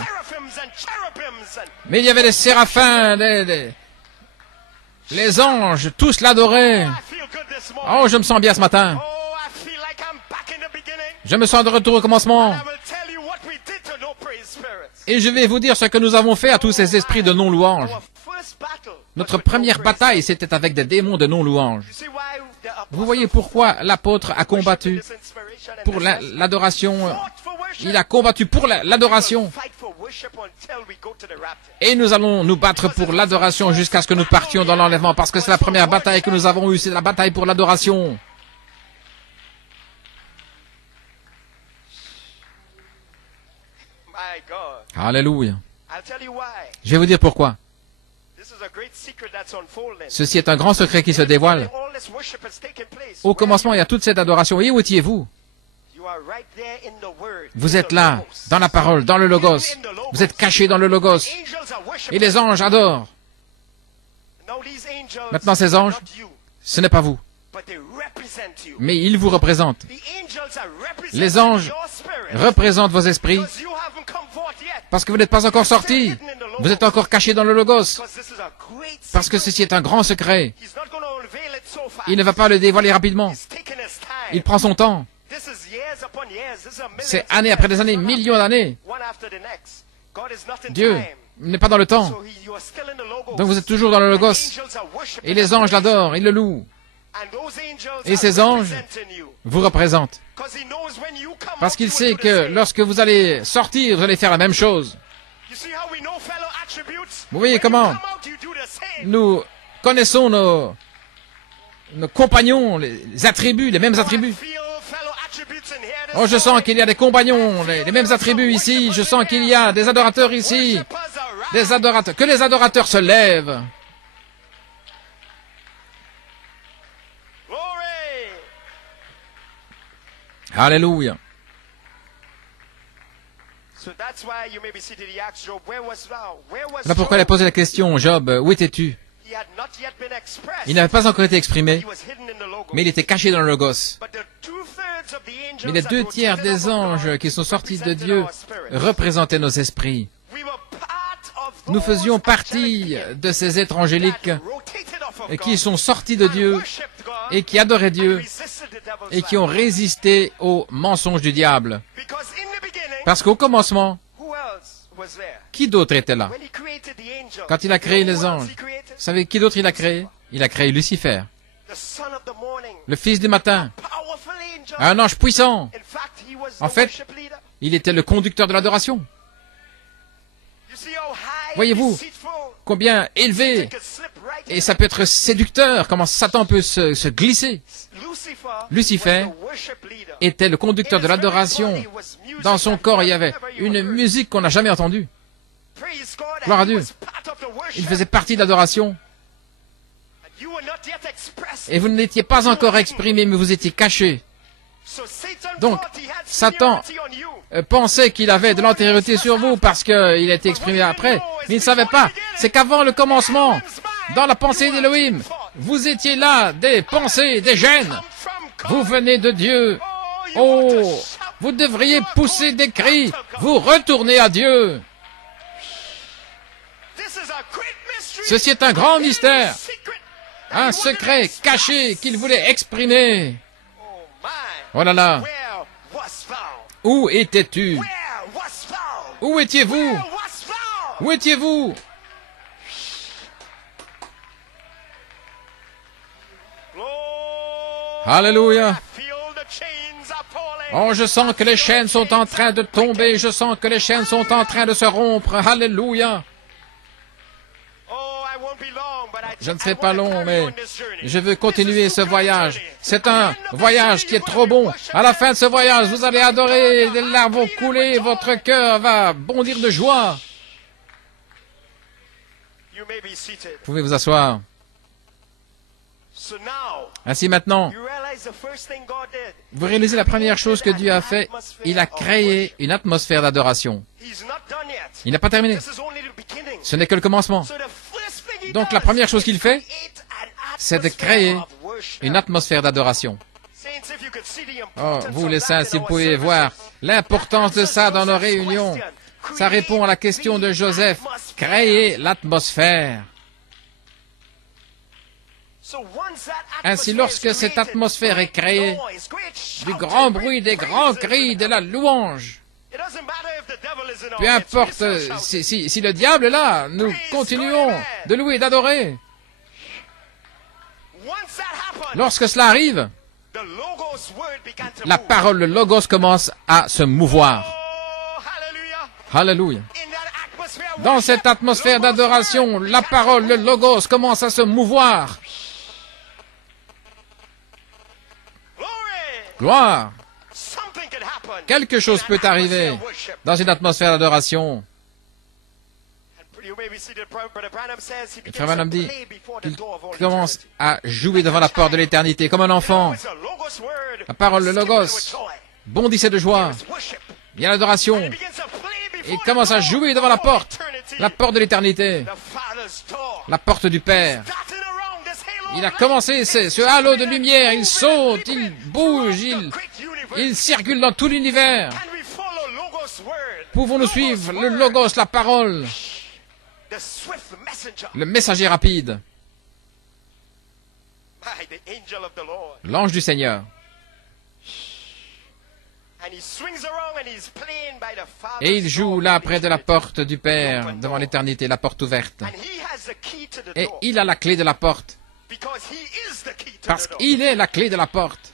Mais il y avait des séraphins, les anges, tous l'adoraient. Oh, je me sens bien ce matin. Je me sens de retour au commencement. Et je vais vous dire ce que nous avons fait à tous ces esprits de non-louange. Notre première bataille, c'était avec des démons de non-louange. Vous voyez pourquoi l'apôtre a combattu pour l'adoration. Il a combattu pour l'adoration. Et nous allons nous battre pour l'adoration jusqu'à ce que nous partions dans l'enlèvement, parce que c'est la première bataille que nous avons eue, c'est la bataille pour l'adoration. Alléluia. Je vais vous dire pourquoi. Ceci est un grand secret qui se dévoile. Au commencement, il y a toute cette adoration. Et où étiez-vous? Vous êtes là, dans la parole, dans le Logos. Vous êtes cachés dans le Logos. Et les anges adorent. Maintenant, ces anges, ce n'est pas vous. Mais ils vous représentent. Les anges représentent vos esprits parce que vous n'êtes pas encore sortis. Vous êtes encore cachés dans le Logos. Parce que ceci est un grand secret. Il ne va pas le dévoiler rapidement. Il prend son temps. C'est années après des années, millions d'années. Dieu n'est pas dans le temps. Donc vous êtes toujours dans le Logos. Et les anges l'adorent, ils le louent. Et ces anges vous représentent. Parce qu'il sait que lorsque vous allez sortir, vous allez faire la même chose. Vous voyez comment nous connaissons nos compagnons, les attributs, les mêmes attributs. Oh, je sens qu'il y a des compagnons, les mêmes attributs ici. Je sens qu'il y a des adorateurs ici. Des adorateurs. Que les adorateurs se lèvent. Alléluia. Voilà pourquoi il a posé la question, Job, où étais-tu? Il n'avait pas encore été exprimé, mais il était caché dans le Logos. Mais les 2 tiers des anges qui sont sortis de Dieu représentaient nos esprits. Nous faisions partie de ces êtres angéliques qui sont sortis de Dieu et qui adoraient Dieu et qui ont résisté aux mensonges du diable. Parce qu'au commencement, qui d'autre était là? Quand il a créé les anges, vous savez qui d'autre il a créé? Il a créé Lucifer, le fils du matin, un ange puissant. En fait, il était le conducteur de l'adoration. Voyez-vous combien élevé, et ça peut être séducteur, comment Satan peut se glisser. Lucifer était le conducteur de l'adoration. Dans son corps, il y avait une musique qu'on n'a jamais entendue. Gloire à Dieu. Il faisait partie de l'adoration. Et vous n'étiez pas encore exprimé, mais vous étiez caché. Donc, Satan pensait qu'il avait de l'antériorité sur vous parce qu'il a été exprimé après, mais il ne savait pas. C'est qu'avant le commencement, dans la pensée d'Élohim, vous étiez là, des pensées, des gènes. Vous venez de Dieu. Oh, vous devriez pousser des cris. Vous retournez à Dieu. Ceci est un grand mystère. Un secret caché qu'il voulait exprimer. Oh là là. Où étais-tu? Où étiez-vous? Où étiez-vous? Alléluia. Oh, je sens que les chaînes sont en train de tomber. Je sens que les chaînes sont en train de se rompre. Alléluia. Je ne serai pas long, mais je veux continuer ce voyage. C'est un voyage qui est trop bon. À la fin de ce voyage, vous allez adorer, les larmes vont couler, votre cœur va bondir de joie. Vous pouvez vous asseoir. Ainsi maintenant, vous réalisez la première chose que Dieu a fait, il a créé une atmosphère d'adoration. Il n'a pas terminé. Ce n'est que le commencement. Donc la première chose qu'il fait, c'est de créer une atmosphère d'adoration. Oh, vous les saints, si vous pouvez voir l'importance de ça dans nos réunions, ça répond à la question de Joseph, créer l'atmosphère. Ainsi, lorsque cette atmosphère est créée, du grand bruit, des grands cris, de la louange, peu importe si le diable est là, nous continuons de louer et d'adorer. Lorsque cela arrive, la parole, le logos commence à se mouvoir. Alléluia. Dans cette atmosphère d'adoration, la parole, le logos commence à se mouvoir. Gloire. Quelque chose peut arriver dans une atmosphère d'adoration. Le frère Branham dit qu'il commence à jouer devant la porte de l'éternité comme un enfant. La parole, le logos, bondissait de joie. Il y a l'adoration. Et il commence à jouer devant la porte de l'éternité, la porte du Père. Il a commencé ce halo de lumière, il saute, il bouge, il circule dans tout l'univers. Pouvons-nous suivre le logos, la parole, le messager rapide, l'ange du Seigneur. Et il joue là près de la porte du Père, devant l'éternité, la porte ouverte. Et il a la clé de la porte, parce qu'il est la clé de la porte.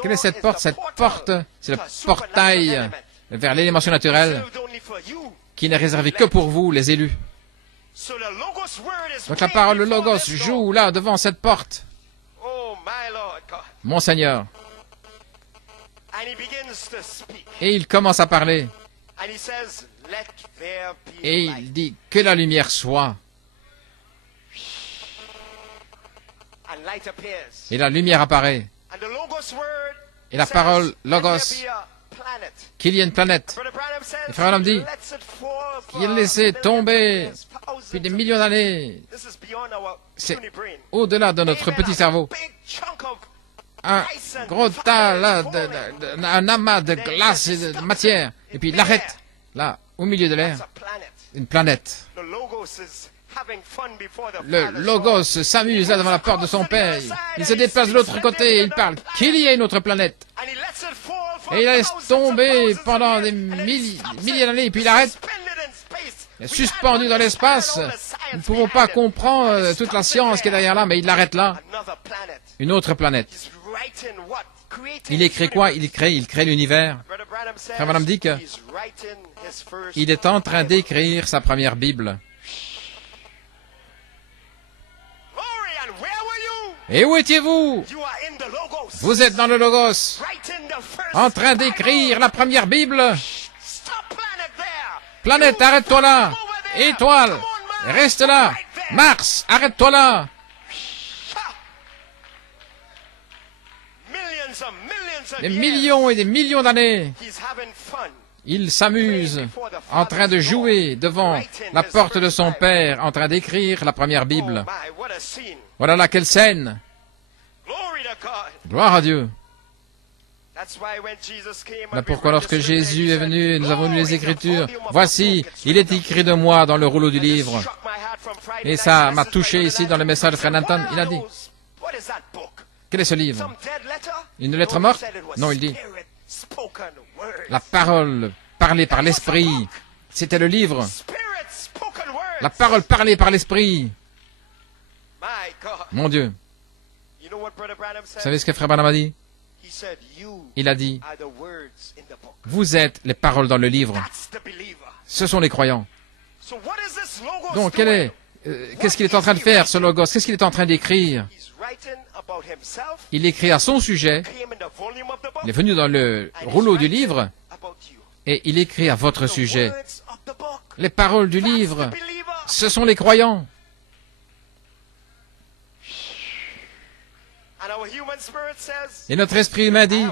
Quelle est cette porte? Cette porte, c'est le portail vers l'élémation naturelle qui n'est réservé que pour vous, les élus. Donc la parole, le Logos, joue là devant cette porte. Mon Seigneur. Et il commence à parler. Et il dit que la lumière soit. Et la lumière apparaît. Et la parole Logos, qu'il y ait une planète. Et Frère Branham dit qu'il a laissé tomber depuis des millions d'années. C'est au-delà de notre petit cerveau. Un gros tas, là, un amas de glace et de matière. Et puis il l'arrête, là, au milieu de l'air. Une planète. Le Logos s'amuse là devant la porte de son Père. Il se déplace de l'autre côté et il parle qu'il y ait une autre planète. Et il la laisse tomber pendant des milliers d'années et puis il arrête. Il est suspendu dans l'espace. Nous ne pouvons pas comprendre toute la science qui est derrière là, mais il l'arrête là. Une autre planète. Il écrit quoi? Il crée l'univers. Frère Branham dit que il est en train d'écrire sa première Bible. Et où étiez-vous? Vous êtes dans le Logos, en train d'écrire la première Bible. Planète, arrête-toi là. Étoile, reste là. Mars, arrête-toi là. Des millions et des millions d'années. Il s'amuse en train de jouer devant la porte de son Père, en train d'écrire la première Bible. Voilà là, quelle scène! Gloire à Dieu! Voilà pourquoi lorsque Jésus est venu, nous avons lu les Écritures. Voici, il est écrit de moi dans le rouleau du livre. Et ça m'a touché ici dans le message de Frère Nathan. Il a dit, quel est ce livre? Une lettre morte? Non, il dit, la parole parlée par l'Esprit. C'était le livre. La parole parlée par l'Esprit. Mon Dieu. Vous savez ce que Frère Branham a dit? Il a dit, vous êtes les paroles dans le livre. Ce sont les croyants. Donc, qu'est-ce qu'il est en train de faire, ce Logos? Qu'est-ce qu'il est en train d'écrire? Il écrit à son sujet. Il est venu dans le rouleau du livre et il écrit à votre sujet. Les paroles du livre, ce sont les croyants. Et notre esprit humain dit,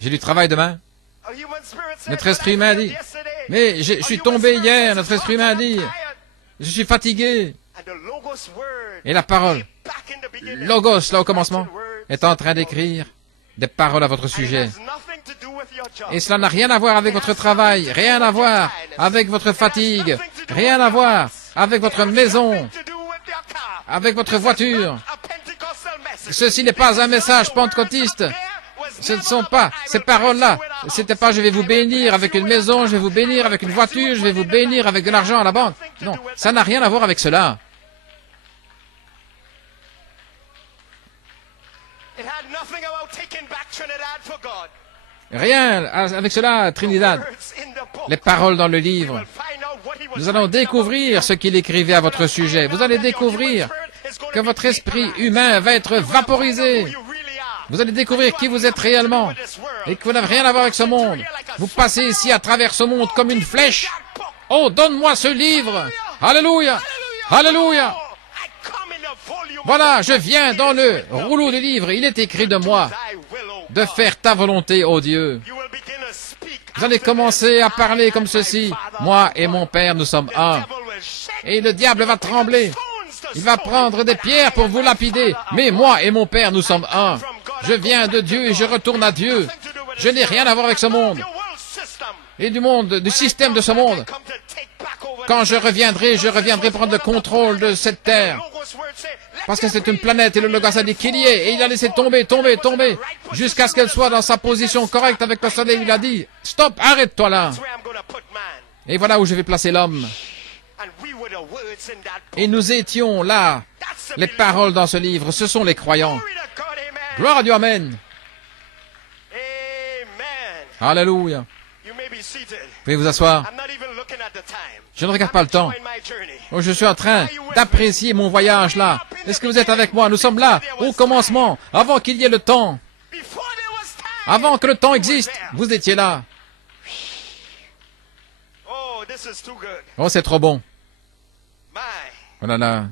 j'ai du travail demain. Notre esprit humain dit, mais je suis tombé hier. Notre esprit humain dit, je suis fatigué. Et la parole, Logos, là au commencement, est en train d'écrire des paroles à votre sujet. Et cela n'a rien à voir avec votre travail, rien à voir avec votre fatigue, rien à voir avec votre maison, avec votre voiture. Ceci n'est pas un message pentecôtiste. Ce ne sont pas ces paroles-là. C'était pas je vais vous bénir avec une maison, je vais vous bénir avec une voiture, je vais vous bénir avec de l'argent à la banque. Non, ça n'a rien à voir avec cela. Rien avec cela, Trinidad. Les paroles dans le livre. Nous allons découvrir ce qu'il écrivait à votre sujet. Vous allez découvrir que votre esprit humain va être vaporisé. Vous allez découvrir qui vous êtes réellement et que vous n'avez rien à voir avec ce monde. Vous passez ici à travers ce monde comme une flèche. Oh, donne-moi ce livre. Alléluia. Alléluia. Voilà, je viens dans le rouleau du livre. Il est écrit de moi de faire ta volonté, ô Dieu. Vous allez commencer à parler comme ceci. Moi et mon Père, nous sommes un. Et le diable va trembler. Il va prendre des pierres pour vous lapider. Mais moi et mon Père, nous sommes un. Je viens de Dieu et je retourne à Dieu. Je n'ai rien à voir avec ce monde. Et du monde, du système de ce monde. Quand je reviendrai prendre le contrôle de cette terre. Parce que c'est une planète et le Logos a dit qu'il y est. Et il a laissé tomber, jusqu'à ce qu'elle soit dans sa position correcte avec le soleil. Il a dit, stop, arrête-toi là. Et voilà où je vais placer l'homme. Et nous étions là. Les paroles dans ce livre, ce sont les croyants. Gloire à Dieu, Amen. Alléluia. Vous pouvez vous asseoir. Je ne regarde pas le temps. Oh, je suis en train d'apprécier mon voyage là. Est-ce que vous êtes avec moi? Nous sommes là, au commencement, avant qu'il y ait le temps. Avant que le temps existe, vous étiez là. Oh, c'est trop bon. Oh là là.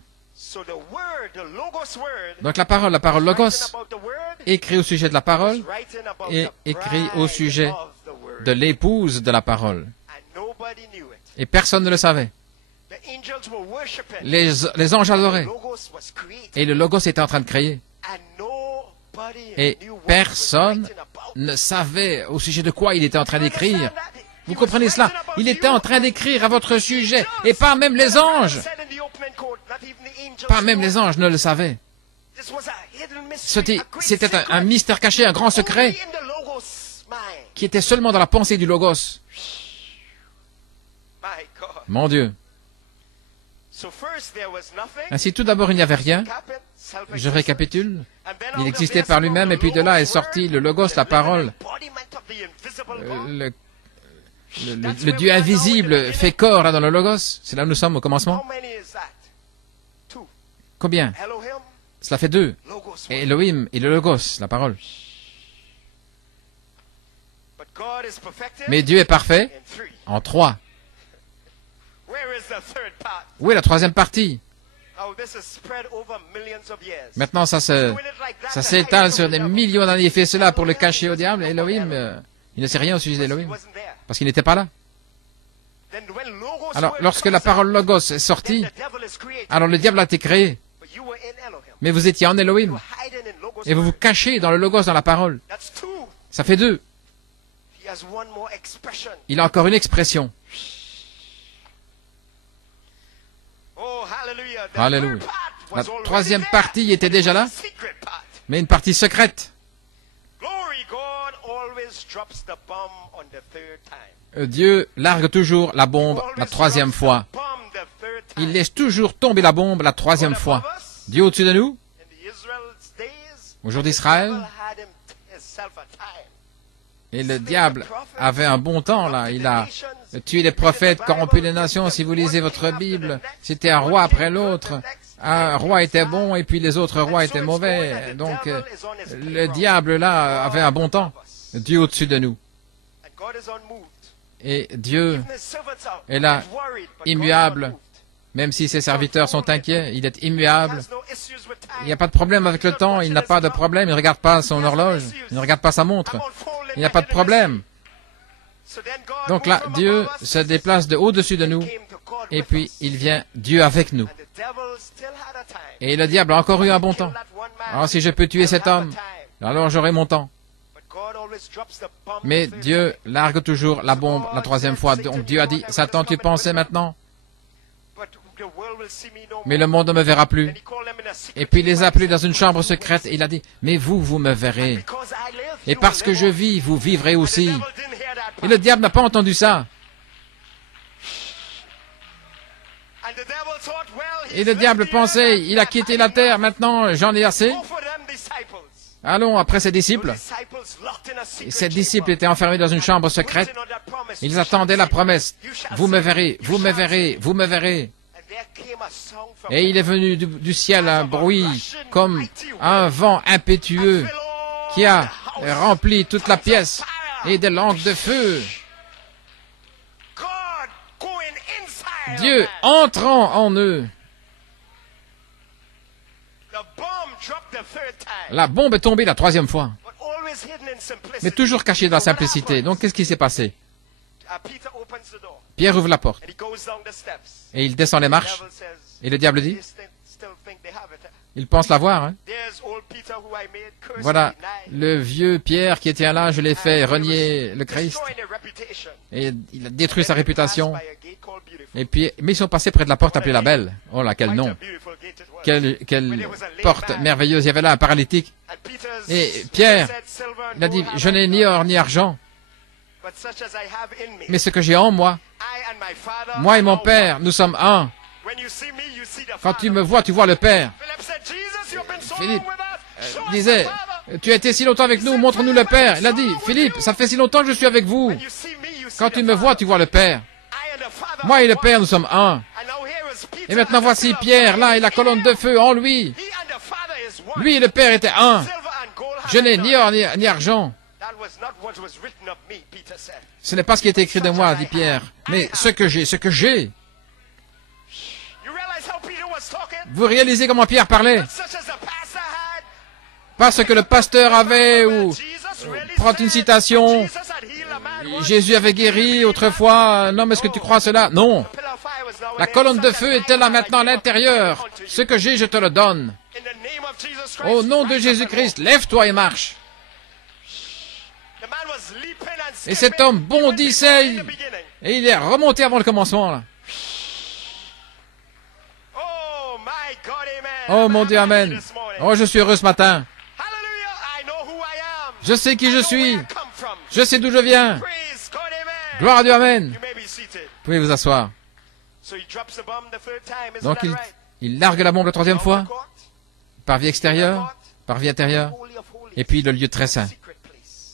Donc la parole Logos, écrit au sujet de la parole, et écrit au sujet de l'épouse de la parole. Et personne ne le savait. Les anges adoraient. Et le Logos était en train de créer. Et personne ne savait au sujet de quoi il était en train d'écrire. Vous comprenez cela? Il était en train d'écrire à votre sujet. Et pas même les anges. Pas même les anges ne le savaient. C'était un mystère caché, un grand secret, qui était seulement dans la pensée du Logos. Mon Dieu. Ainsi, tout d'abord, il n'y avait rien. Je récapitule. Il existait par lui-même, et puis de là est sorti le Logos, la parole. Le Dieu invisible fait corps là dans le Logos. C'est là où nous sommes au commencement. Combien? Cela fait 2. Et Elohim et le Logos, la parole. Mais Dieu est parfait en 3. Où est la troisième partie? Maintenant, ça s'étale sur des millions d'années. Il fait cela pour le cacher au diable. Elohim, il ne sait rien au sujet d'Elohim, parce qu'il n'était pas là. Alors, lorsque la parole Logos est sortie, alors le diable a été créé. Mais vous étiez en Elohim. Et vous vous cachez dans le Logos, dans la parole. Ça fait 2. Il a encore une expression. Alléluia. La troisième partie était déjà là, mais une partie secrète. Dieu largue toujours la bombe la troisième fois. Il laisse toujours tomber la bombe la troisième fois. Dieu au-dessus de nous, au jour d'Israël, et le diable avait un bon temps là. Il a tué les prophètes, corrompu les nations. Si vous lisez votre Bible, c'était un roi après l'autre. Un roi était bon et puis les autres rois étaient mauvais. Donc le diable là avait un bon temps. Dieu au-dessus de nous. Et Dieu est là, immuable. Même si ses serviteurs sont inquiets, il est immuable. Il n'y a pas de problème avec le temps, il n'a pas de problème, il ne regarde pas son horloge, il ne regarde pas sa montre. Il n'y a pas de problème. Donc là, Dieu se déplace de au-dessus de nous, et puis il vient Dieu avec nous. Et le diable a encore eu un bon temps. Alors si je peux tuer cet homme, alors j'aurai mon temps. Mais Dieu largue toujours la bombe la troisième fois. Donc Dieu a dit, Satan, tu pensais maintenant? Mais le monde ne me verra plus. Et puis il les a appelés dans une chambre secrète et il a dit, mais vous me verrez. Et parce que je vis, vous vivrez aussi. Et le diable n'a pas entendu ça. Et le diable pensait, il a quitté la terre, maintenant j'en ai assez. Allons après ses disciples. Et ses disciples étaient enfermés dans une chambre secrète. Ils attendaient la promesse. Vous me verrez, vous me verrez, vous me verrez. Et il est venu du ciel un bruit comme un vent impétueux qui a rempli toute la pièce et des langues de feu. Dieu entrant en eux. La bombe est tombée la troisième fois, mais toujours cachée dans la simplicité. Donc qu'est-ce qui s'est passé? Pierre ouvre la porte et il descend les marches et le diable dit, il pense l'avoir. Hein? Voilà, le vieux Pierre qui était là, je l'ai fait renier le Christ et il a détruit sa réputation. Et puis, mais ils sont passés près de la porte appelée la Belle. Oh là, quel nom! quelle porte merveilleuse. Il y avait là un paralytique. Et Pierre, il a dit, je n'ai ni or ni argent, mais ce que j'ai en moi, moi et mon Père, nous sommes un. Quand tu me vois, tu vois le Père. Philippe disait, tu as été si longtemps avec nous, montre-nous le Père. Il a dit, Philippe, ça fait si longtemps que je suis avec vous. Quand tu me vois, tu vois le Père. Moi et le Père, nous sommes un. Et maintenant, voici Pierre, là, et la colonne de feu en lui. Lui et le Père étaient un. Je n'ai ni or ni argent. Ce n'est pas ce qui est écrit de moi, dit Pierre, mais ce que j'ai. Vous réalisez comment Pierre parlait? Pas ce que le pasteur avait, ou prendre une citation, Jésus avait guéri autrefois, non mais est-ce que tu crois cela? Non. La colonne de feu était là maintenant à l'intérieur. Ce que j'ai, je te le donne. Au nom de Jésus-Christ, lève-toi et marche. Et cet homme bondissait, et il est remonté avant le commencement, là. Oh mon Dieu, amen. Oh, je suis heureux ce matin. Je sais qui je suis. Je sais d'où je viens. Gloire à Dieu, amen. Vous pouvez vous asseoir. Donc il largue la bombe la troisième fois, par vie extérieure, par vie intérieure, et puis le lieu très saint,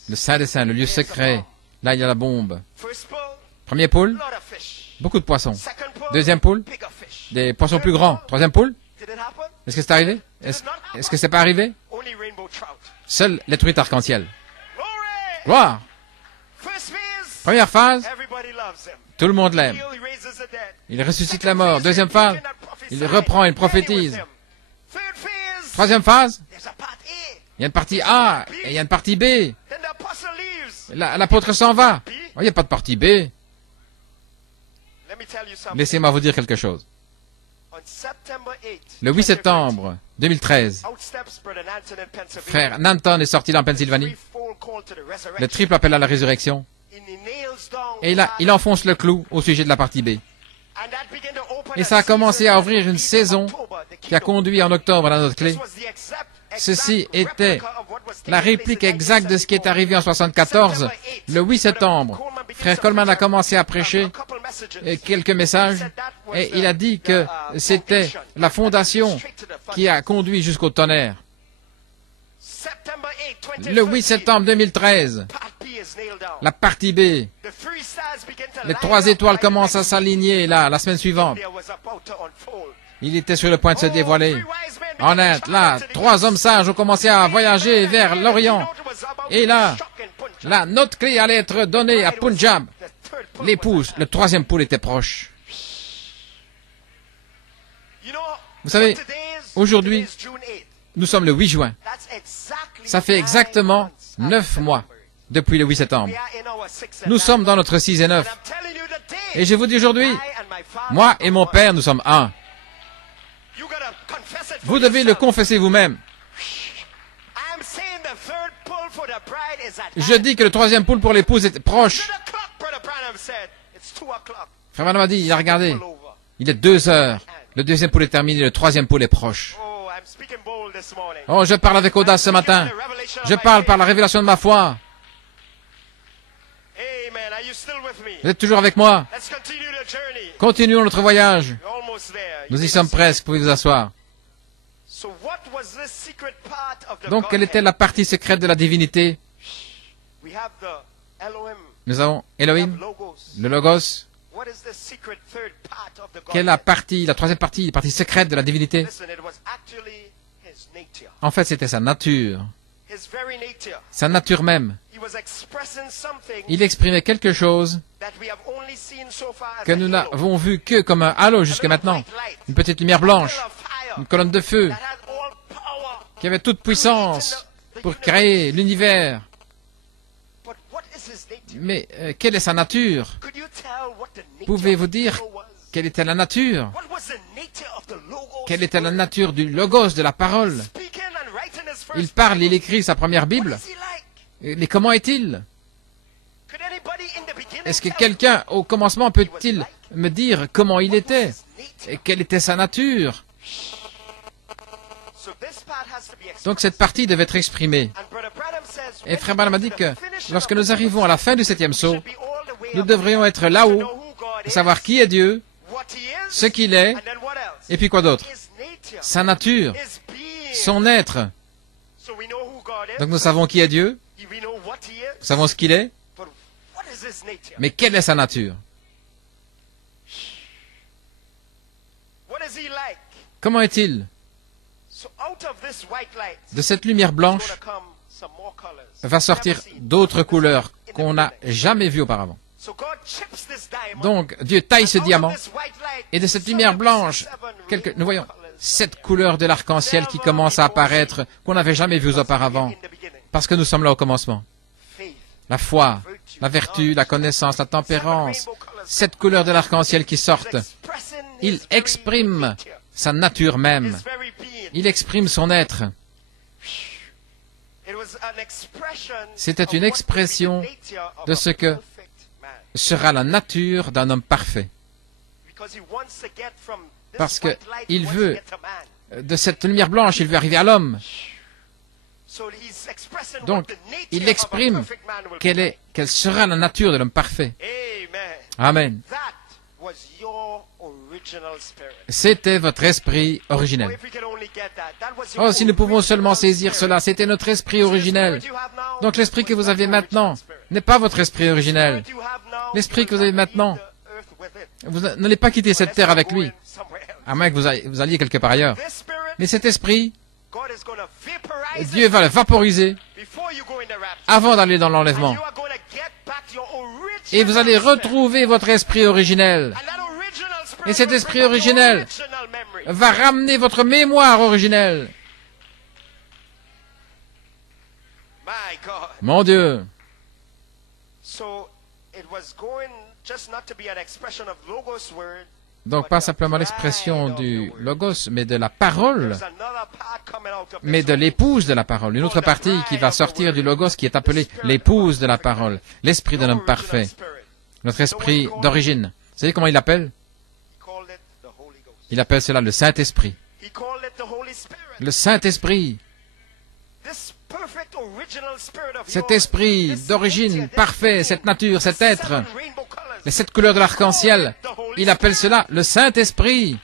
le saint des saints, le lieu secret. Là, il y a la bombe. Premier poule, beaucoup de poissons. Deuxième poule, des poissons plus grands. Troisième poule, est-ce que c'est arrivé? Est-ce que c'est pas arrivé? Seule les truites arc-en-ciel. Gloire! Première phase, tout le monde l'aime. Il ressuscite la mort. Deuxième phase, il reprend, il prophétise. Troisième phase, il y a une partie A et il y a une partie B. L'apôtre s'en va. Il n'y a pas de partie B. Laissez-moi vous dire quelque chose. Le 8 septembre 2013, frère Nanton est sorti là en Pennsylvanie. Le triple appel à la résurrection. Et là, il enfonce le clou au sujet de la partie B. Et ça a commencé à ouvrir une saison qui a conduit en octobre à notre clé. Ceci était la réplique exacte de ce qui est arrivé en 74. Le 8 septembre, frère Coleman a commencé à prêcher quelques messages et il a dit que c'était la fondation qui a conduit jusqu'au tonnerre. Le 8 septembre 2013, la partie B, les 3 étoiles commencent à s'aligner là, la semaine suivante. Il était sur le point de se dévoiler. En Inde, là, 3 hommes sages ont commencé à voyager vers l'Orient. Et là, notre clé allait être donnée à Punjab. L'épouse, le 3e poule était proche. Vous savez, aujourd'hui, nous sommes le 8 juin. Ça fait exactement 9 mois depuis le 8 septembre. Nous sommes dans notre 6 et 9. Et je vous dis aujourd'hui, moi et mon Père, nous sommes un. Vous devez le confesser vous-même. Je dis que le 3e poule pour l'épouse est proche. Frère Branham a dit, il a regardé. Il est 2 heures. Le 2e poule est terminé, le 3e poule est proche. Oh, je parle avec audace ce matin. Je parle par la révélation de ma foi. Vous êtes toujours avec moi? Continuons notre voyage. Nous y sommes presque, pouvez vous asseoir. Donc, quelle était la partie secrète de la divinité? Nous avons Elohim, le Logos. Quelle est la 3e partie, la partie secrète de la divinité? En fait, c'était sa nature. Sa nature même. Il exprimait quelque chose que nous n'avons vu que comme un halo jusqu'à maintenant. Une petite lumière blanche, une colonne de feu, qui avait toute puissance pour créer l'univers. Mais quelle est sa nature? Pouvez-vous dire quelle était la nature? Quelle était la nature du Logos, de la parole? Il parle, il écrit sa première Bible. Mais comment est-il? Est-ce que quelqu'un, au commencement, peut-il me dire comment il était? Et quelle était sa nature? Donc cette partie devait être exprimée. Et Frère Branham a dit que lorsque nous arrivons à la fin du 7e sceau, nous devrions être là-haut, savoir qui est Dieu, ce qu'il est, et puis quoi d'autre? Sa nature, son être. Donc nous savons qui est Dieu, nous savons ce qu'il est, mais quelle est sa nature? Comment est-il? De cette lumière blanche va sortir d'autres couleurs qu'on n'a jamais vues auparavant. Donc Dieu taille ce diamant, et de cette lumière blanche, nous voyons 7 couleurs de l'arc-en-ciel qui commencent à apparaître, qu'on n'avait jamais vues auparavant, parce que nous sommes là au commencement. La foi, la vertu, la connaissance, la tempérance, 7 couleurs de l'arc-en-ciel qui sortent. Il exprime sa nature même. Il exprime son être. C'était une expression de ce que sera la nature d'un homme parfait. Parce qu'il veut, de cette lumière blanche, il veut arriver à l'homme. Donc, il exprime quelle sera la nature de l'homme parfait. Amen. C'était votre esprit originel. Oh, si nous pouvons seulement saisir cela, c'était notre esprit originel. Donc l'esprit que vous avez maintenant n'est pas votre esprit originel. L'esprit que vous avez maintenant, vous n'allez pas quitter cette terre avec lui, à moins que vous alliez quelque part ailleurs. Mais cet esprit, Dieu va le vaporiser avant d'aller dans l'enlèvement. Et vous allez retrouver votre esprit originel. Et cet esprit originel va ramener votre mémoire originelle. Mon Dieu. Donc, pas simplement l'expression du logos, mais de la parole, mais de l'épouse de la parole. Une autre partie qui va sortir du logos, qui est appelée l'épouse de la parole, l'esprit d'un homme parfait, notre esprit d'origine. Vous savez comment il l'appelle? Il appelle cela le Saint-Esprit. Le Saint-Esprit. Cet esprit d'origine parfait, cette nature, cet être, les 7 couleurs de l'arc-en-ciel, il appelle cela le Saint-Esprit.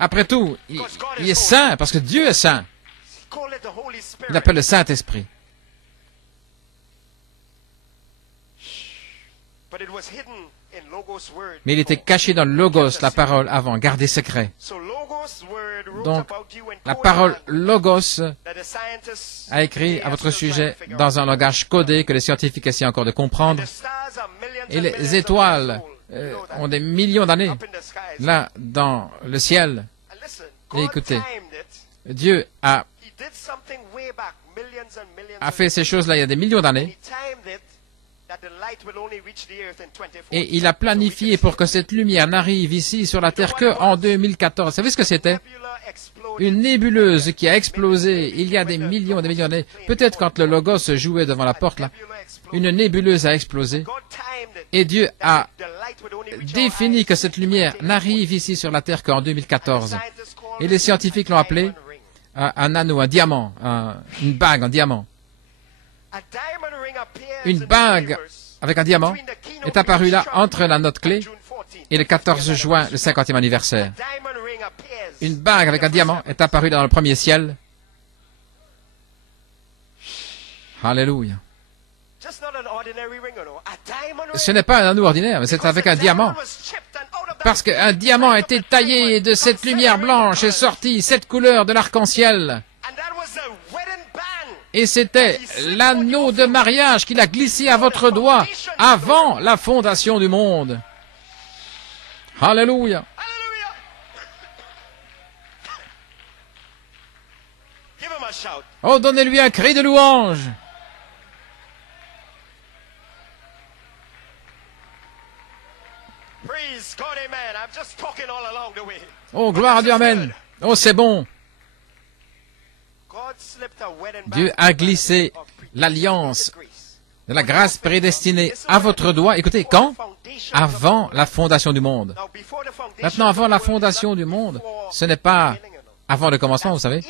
Après tout, il est saint parce que Dieu est saint. Il appelle le Saint-Esprit. Mais il était caché dans le Logos, la parole, avant, gardé secret. Donc, la parole Logos a écrit à votre sujet dans un langage codé que les scientifiques essaient encore de comprendre. Et les étoiles ont des millions d'années là dans le ciel. Et écoutez, Dieu a fait ces choses-là il y a des millions d'années. Et il a planifié pour que cette lumière n'arrive ici sur la Terre qu'en 2014. Vous savez ce que c'était? Une nébuleuse qui a explosé il y a des millions d'années. Peut-être quand le Logos se jouait devant la porte, là, une nébuleuse a explosé. Et Dieu a défini que cette lumière n'arrive ici sur la Terre qu'en 2014. Et les scientifiques l'ont appelé un anneau, un diamant, une bague en diamant. Une bague avec un diamant est apparue là entre la note clé et le 14 juin, le 50e anniversaire. Une bague avec un diamant est apparue dans le premier ciel. Alléluia. Ce n'est pas un anneau ordinaire, mais c'est avec un diamant. Parce qu'un diamant a été taillé de cette lumière blanche et sorti 7 couleurs de l'arc-en-ciel. Et c'était l'anneau de mariage qu'il a glissé à votre doigt avant la fondation du monde. Alléluia. Oh, donnez-lui un cri de louange. Oh, gloire à Dieu, amen. Oh, c'est bon. Dieu a glissé l'alliance de la grâce prédestinée à votre doigt. Écoutez, quand? Avant la fondation du monde. Maintenant, avant la fondation du monde, ce n'est pas avant le commencement, vous savez.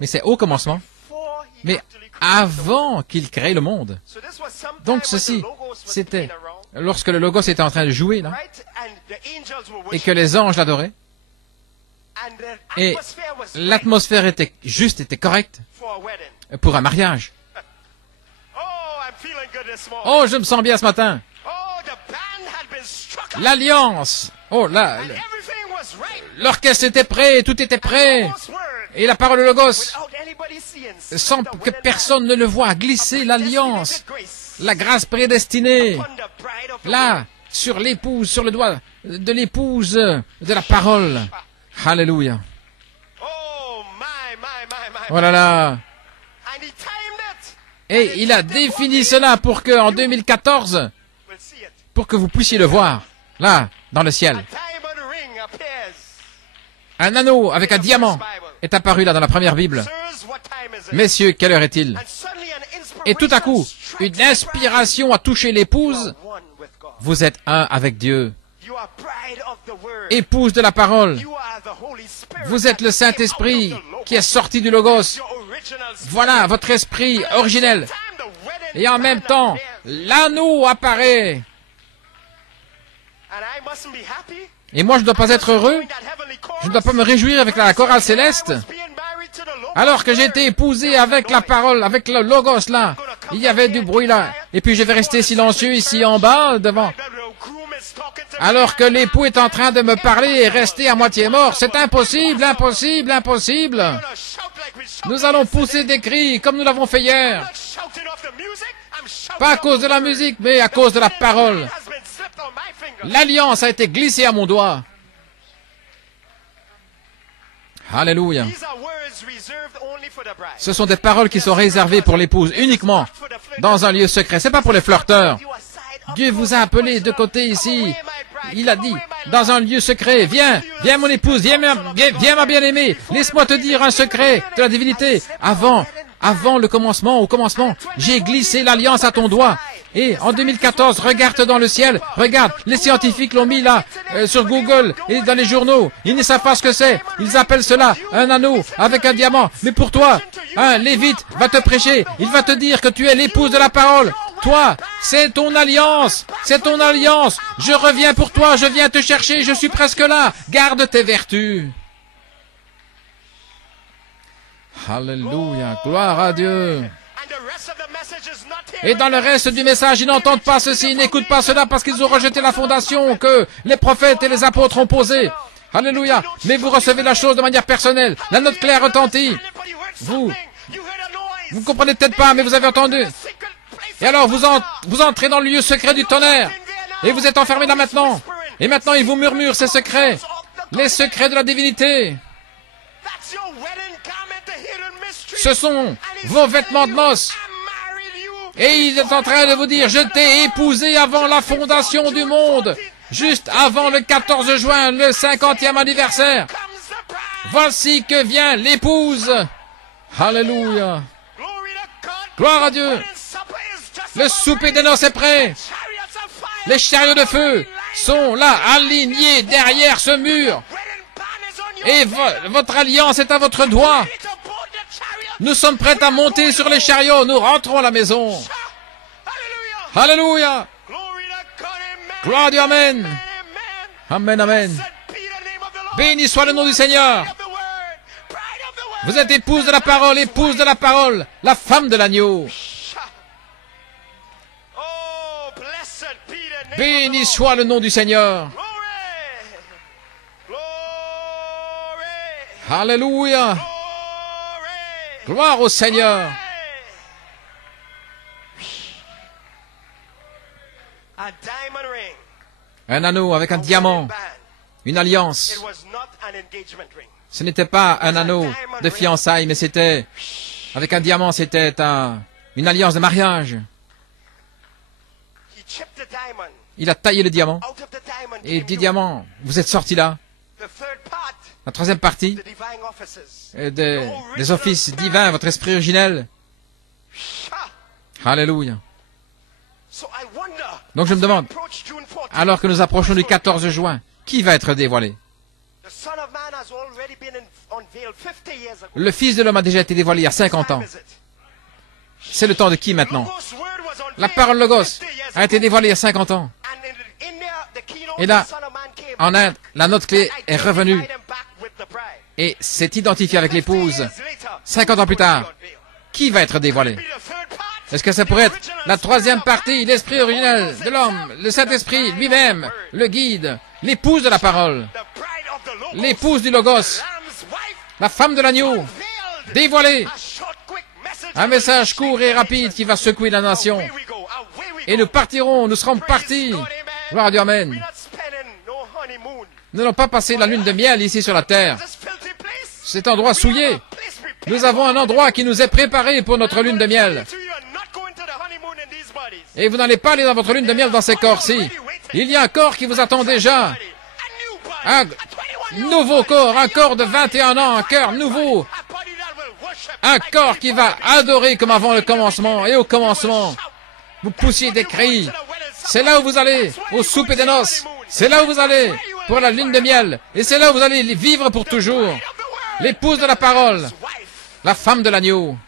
Mais c'est au commencement. Mais avant qu'il crée le monde. Donc ceci, c'était lorsque le Logos était en train de jouer, là, et que les anges l'adoraient, et l'atmosphère était juste, était correcte pour un mariage. Oh, je me sens bien ce matin. L'alliance. Oh là, l'orchestre était prêt, tout était prêt. Et la parole de Logos, sans que personne ne le voie, glisser l'alliance, la grâce prédestinée, là, sur l'épouse, sur le doigt de l'épouse de la parole. Alléluia. Oh là là. Et il a défini cela pour que, en 2014, pour que vous puissiez le voir, là, dans le ciel. Un anneau avec un diamant est apparu là dans la première Bible. Messieurs, quelle heure est-il? Et tout à coup, une inspiration a touché l'épouse. Vous êtes un avec Dieu. Épouse de la parole. Vous êtes le Saint-Esprit qui est sorti du Logos. Voilà votre esprit originel. Et en même temps, l'anneau apparaît. Et moi, je ne dois pas être heureux. Je ne dois pas me réjouir avec la chorale céleste. Alors que j'ai été épousé avec la parole, avec le Logos là. Il y avait du bruit là. Et puis je vais rester silencieux ici en bas, devant. Alors que l'époux est en train de me parler et rester à moitié mort. C'est impossible, impossible, impossible. Nous allons pousser des cris comme nous l'avons fait hier. Pas à cause de la musique, mais à cause de la parole. L'alliance a été glissée à mon doigt. Alléluia. Ce sont des paroles qui sont réservées pour l'épouse, uniquement dans un lieu secret. C'est pas pour les flirteurs. Dieu vous a appelé de côté ici. Il a dit, dans un lieu secret, viens, viens mon épouse, viens ma bien-aimée. Laisse-moi te dire un secret de la divinité. Avant le commencement, au commencement, j'ai glissé l'alliance à ton doigt. Et en 2014, regarde dans le ciel, regarde, les scientifiques l'ont mis là, sur Google et dans les journaux. Ils ne savent pas ce que c'est. Ils appellent cela un anneau avec un diamant. Mais pour toi, un lévite va te prêcher. Il va te dire que tu es l'épouse de la parole. Toi, c'est ton alliance. C'est ton alliance. Je reviens pour toi, je viens te chercher, je suis presque là. Garde tes vertus. Alléluia, gloire à Dieu. Et dans le reste du message, ils n'entendent pas ceci, ils n'écoutent pas cela parce qu'ils ont rejeté la fondation que les prophètes et les apôtres ont posée. Alléluia. Mais vous recevez la chose de manière personnelle. La note claire retentit. Vous comprenez peut-être pas, mais vous avez entendu. Et alors vous entrez dans le lieu secret du tonnerre. Et vous êtes enfermés là maintenant. Et maintenant il vous murmure ces secrets. Les secrets de la divinité. Ce sont vos vêtements de noces. Et il est en train de vous dire, je t'ai épousé avant la fondation du monde. Juste avant le 14 juin, le 50e anniversaire. Voici que vient l'épouse. Alléluia. Gloire à Dieu. Le souper des noces est prêt. Les chariots de feu sont là, alignés derrière ce mur. Et votre alliance est à votre doigt. Nous sommes prêts à monter sur les chariots. Nous rentrons à la maison. Alléluia. Gloire à Dieu. Amen. Amen, amen. Béni soit le nom du Seigneur. Vous êtes épouse de la parole, la femme de l'agneau. Béni soit le nom du Seigneur. Alléluia. Gloire au Seigneur. Un anneau avec un diamant, une alliance. Ce n'était pas un anneau de fiançailles, mais c'était, avec un diamant, c'était une alliance de mariage. Il a taillé le diamant. Et du diamant, vous êtes sortis là. La troisième partie des offices divins, votre esprit originel. Alléluia. Donc je me demande, alors que nous approchons du 14 juin, qui va être dévoilé? Le Fils de l'homme a déjà été dévoilé il y a 50 ans. C'est le temps de qui maintenant? La parole Logos a été dévoilée il y a 50 ans. Et là, en Inde, la note clé est revenue et s'est identifiée avec l'épouse. 50 ans plus tard, qui va être dévoilé? Est-ce que ça pourrait être la troisième partie, l'esprit originel de l'homme, le Saint-Esprit lui-même, le guide, l'épouse de la parole, l'épouse du Logos, la femme de l'agneau, dévoilée? Un message court et rapide qui va secouer la nation. Et nous partirons, nous serons partis. Gloire à Dieu, amen. Nous n'allons pas passer la lune de miel ici sur la terre. Cet endroit souillé. Nous avons un endroit qui nous est préparé pour notre lune de miel. Et vous n'allez pas aller dans votre lune de miel dans ces corps-ci. Il y a un corps qui vous attend déjà. Un nouveau corps, un corps de 21 ans, un cœur nouveau. Un corps qui va adorer comme avant le commencement. Et au commencement, vous poussiez des cris. C'est là où vous allez, au souper des noces. C'est là où vous allez, pour la lune de miel. Et c'est là où vous allez vivre pour toujours. L'épouse de la parole, la femme de l'agneau.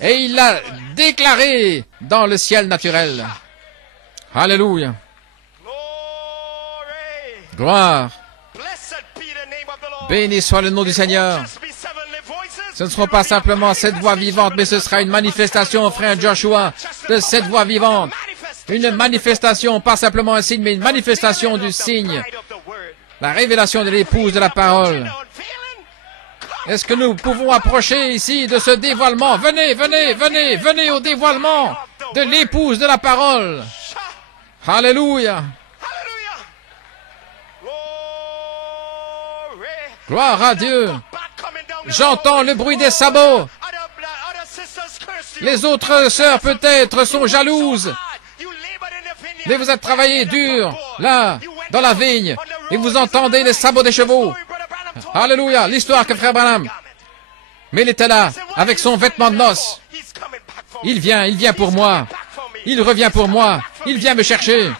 Et il l'a déclaré dans le ciel naturel. Alléluia. Gloire. Béni soit le nom du Seigneur. Ce ne seront pas simplement 7 voix vivantes, mais ce sera une manifestation, frère Joshua, de 7 voix vivantes. Une manifestation, pas simplement un signe, mais une manifestation du signe. La révélation de l'épouse de la parole. Est-ce que nous pouvons approcher ici de ce dévoilement? Venez, venez, venez, venez au dévoilement de l'épouse de la parole. Alléluia. Gloire à Dieu. J'entends le bruit des sabots. Les autres sœurs peut-être sont jalouses. Mais vous êtes travaillé dur, là, dans la vigne, et vous entendez les sabots des chevaux. Alléluia, l'histoire que frère Branham. Mais il était là, avec son vêtement de noces. Il vient pour moi. Il revient pour moi. Il vient me chercher.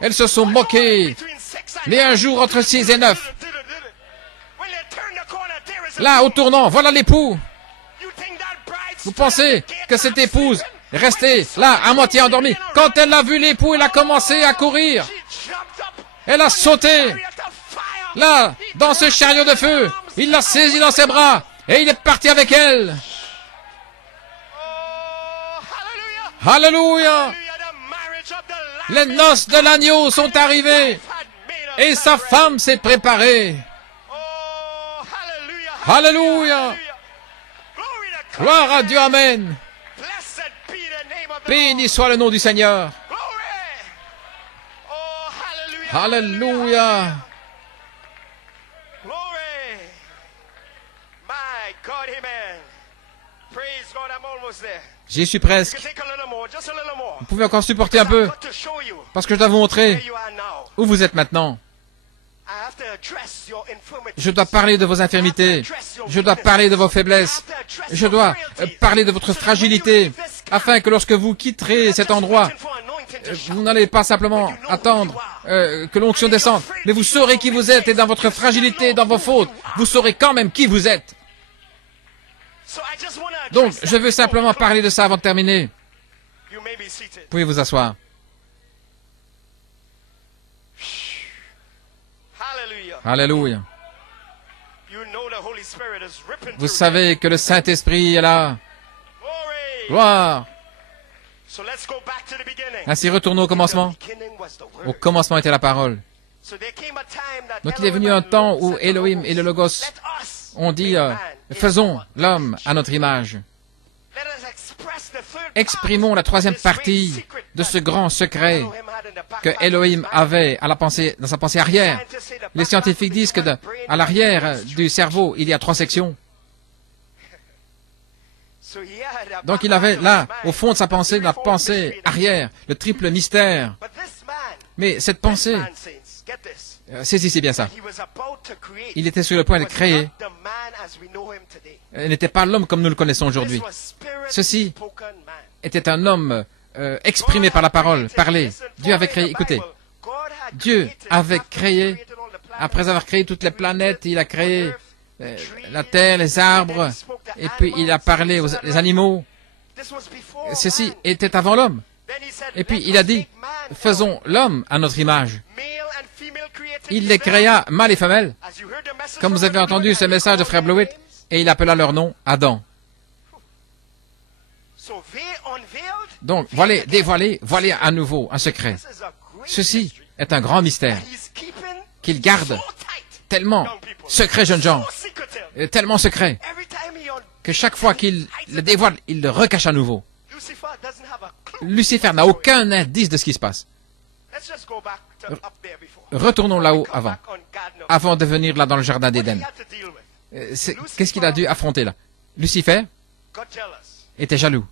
Elles se sont moquées. Mais un jour, entre 6 et 9, là, au tournant, voilà l'époux. Vous pensez que cette épouse est restée là, à moitié endormie? Quand elle a vu l'époux, elle a commencé à courir. Elle a sauté. Là, dans ce chariot de feu, il l'a saisie dans ses bras et il est parti avec elle. Alléluia. Les noces de l'agneau sont arrivées et sa femme s'est préparée. Alléluia. Gloire à Dieu, amen. Béni soit le nom du Seigneur. Alléluia. J'y suis presque. Vous pouvez encore supporter un peu, parce que je dois vous montrer où vous êtes maintenant. Je dois parler de vos infirmités. Je dois parler de vos faiblesses. Je dois parler de votre fragilité, afin que lorsque vous quitterez cet endroit, vous n'allez pas simplement attendre que l'onction descende, mais vous saurez qui vous êtes, et dans votre fragilité, dans vos fautes, vous saurez quand même qui vous êtes. Donc, je veux simplement parler de ça avant de terminer. Vous pouvez vous asseoir. Alléluia. Vous savez que le Saint-Esprit est là. Gloire. Ainsi, retournons au commencement. Au commencement était la parole. Donc il est venu un temps où Elohim et le Logos ont dit, faisons l'homme à notre image. Exprimons la troisième partie de ce grand secret que Elohim avait à la pensée, dans sa pensée arrière. Les scientifiques disent que à l'arrière du cerveau, il y a 3 sections. Donc il avait là, au fond de sa pensée, la pensée arrière, le triple mystère. Mais cette pensée, saisissez bien ça. Il était sur le point de créer. Il n'était pas l'homme comme nous le connaissons aujourd'hui. Ceci était un homme exprimé par la parole, parlé. Dieu avait créé, écoutez, Dieu avait créé, après avoir créé toutes les planètes, il a créé la terre, les arbres, et puis il a parlé aux animaux. Ceci était avant l'homme. Et puis il a dit, faisons l'homme à notre image. Il les créa mâles et femelles, comme vous avez entendu ce message de Frère Blewett, et il appela leur nom Adam. Donc, voilà, dévoilé, voilà à nouveau un secret. Ceci est un grand mystère qu'il garde tellement secret, jeunes gens, tellement secret, que chaque fois qu'il le dévoile, il le recache à nouveau. Lucifer n'a aucun indice de ce qui se passe. Retournons là-haut avant de venir là dans le jardin d'Éden. Qu'est-ce qu'il a dû affronter là? Lucifer était jaloux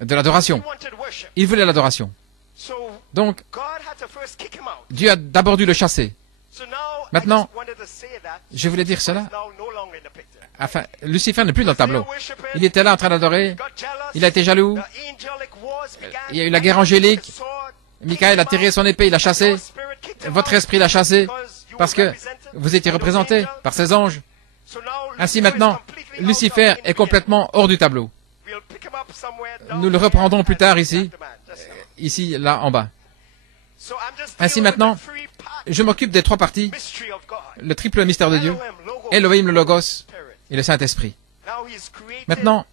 de l'adoration. Il voulait l'adoration. Donc, Dieu a d'abord dû le chasser. Maintenant, je voulais dire cela. Enfin, Lucifer n'est plus dans le tableau. Il était là en train d'adorer. Il a été jaloux. Il y a eu la guerre angélique. Michael a tiré son épée, il l'a chassé. Votre esprit l'a chassé parce que vous étiez représenté par ces anges. Ainsi maintenant, Lucifer est complètement hors du tableau. Nous le reprendrons plus tard ici, là en bas. Ainsi maintenant, je m'occupe des trois parties, le triple mystère de Dieu, Elohim, le Logos et le Saint-Esprit. Maintenant,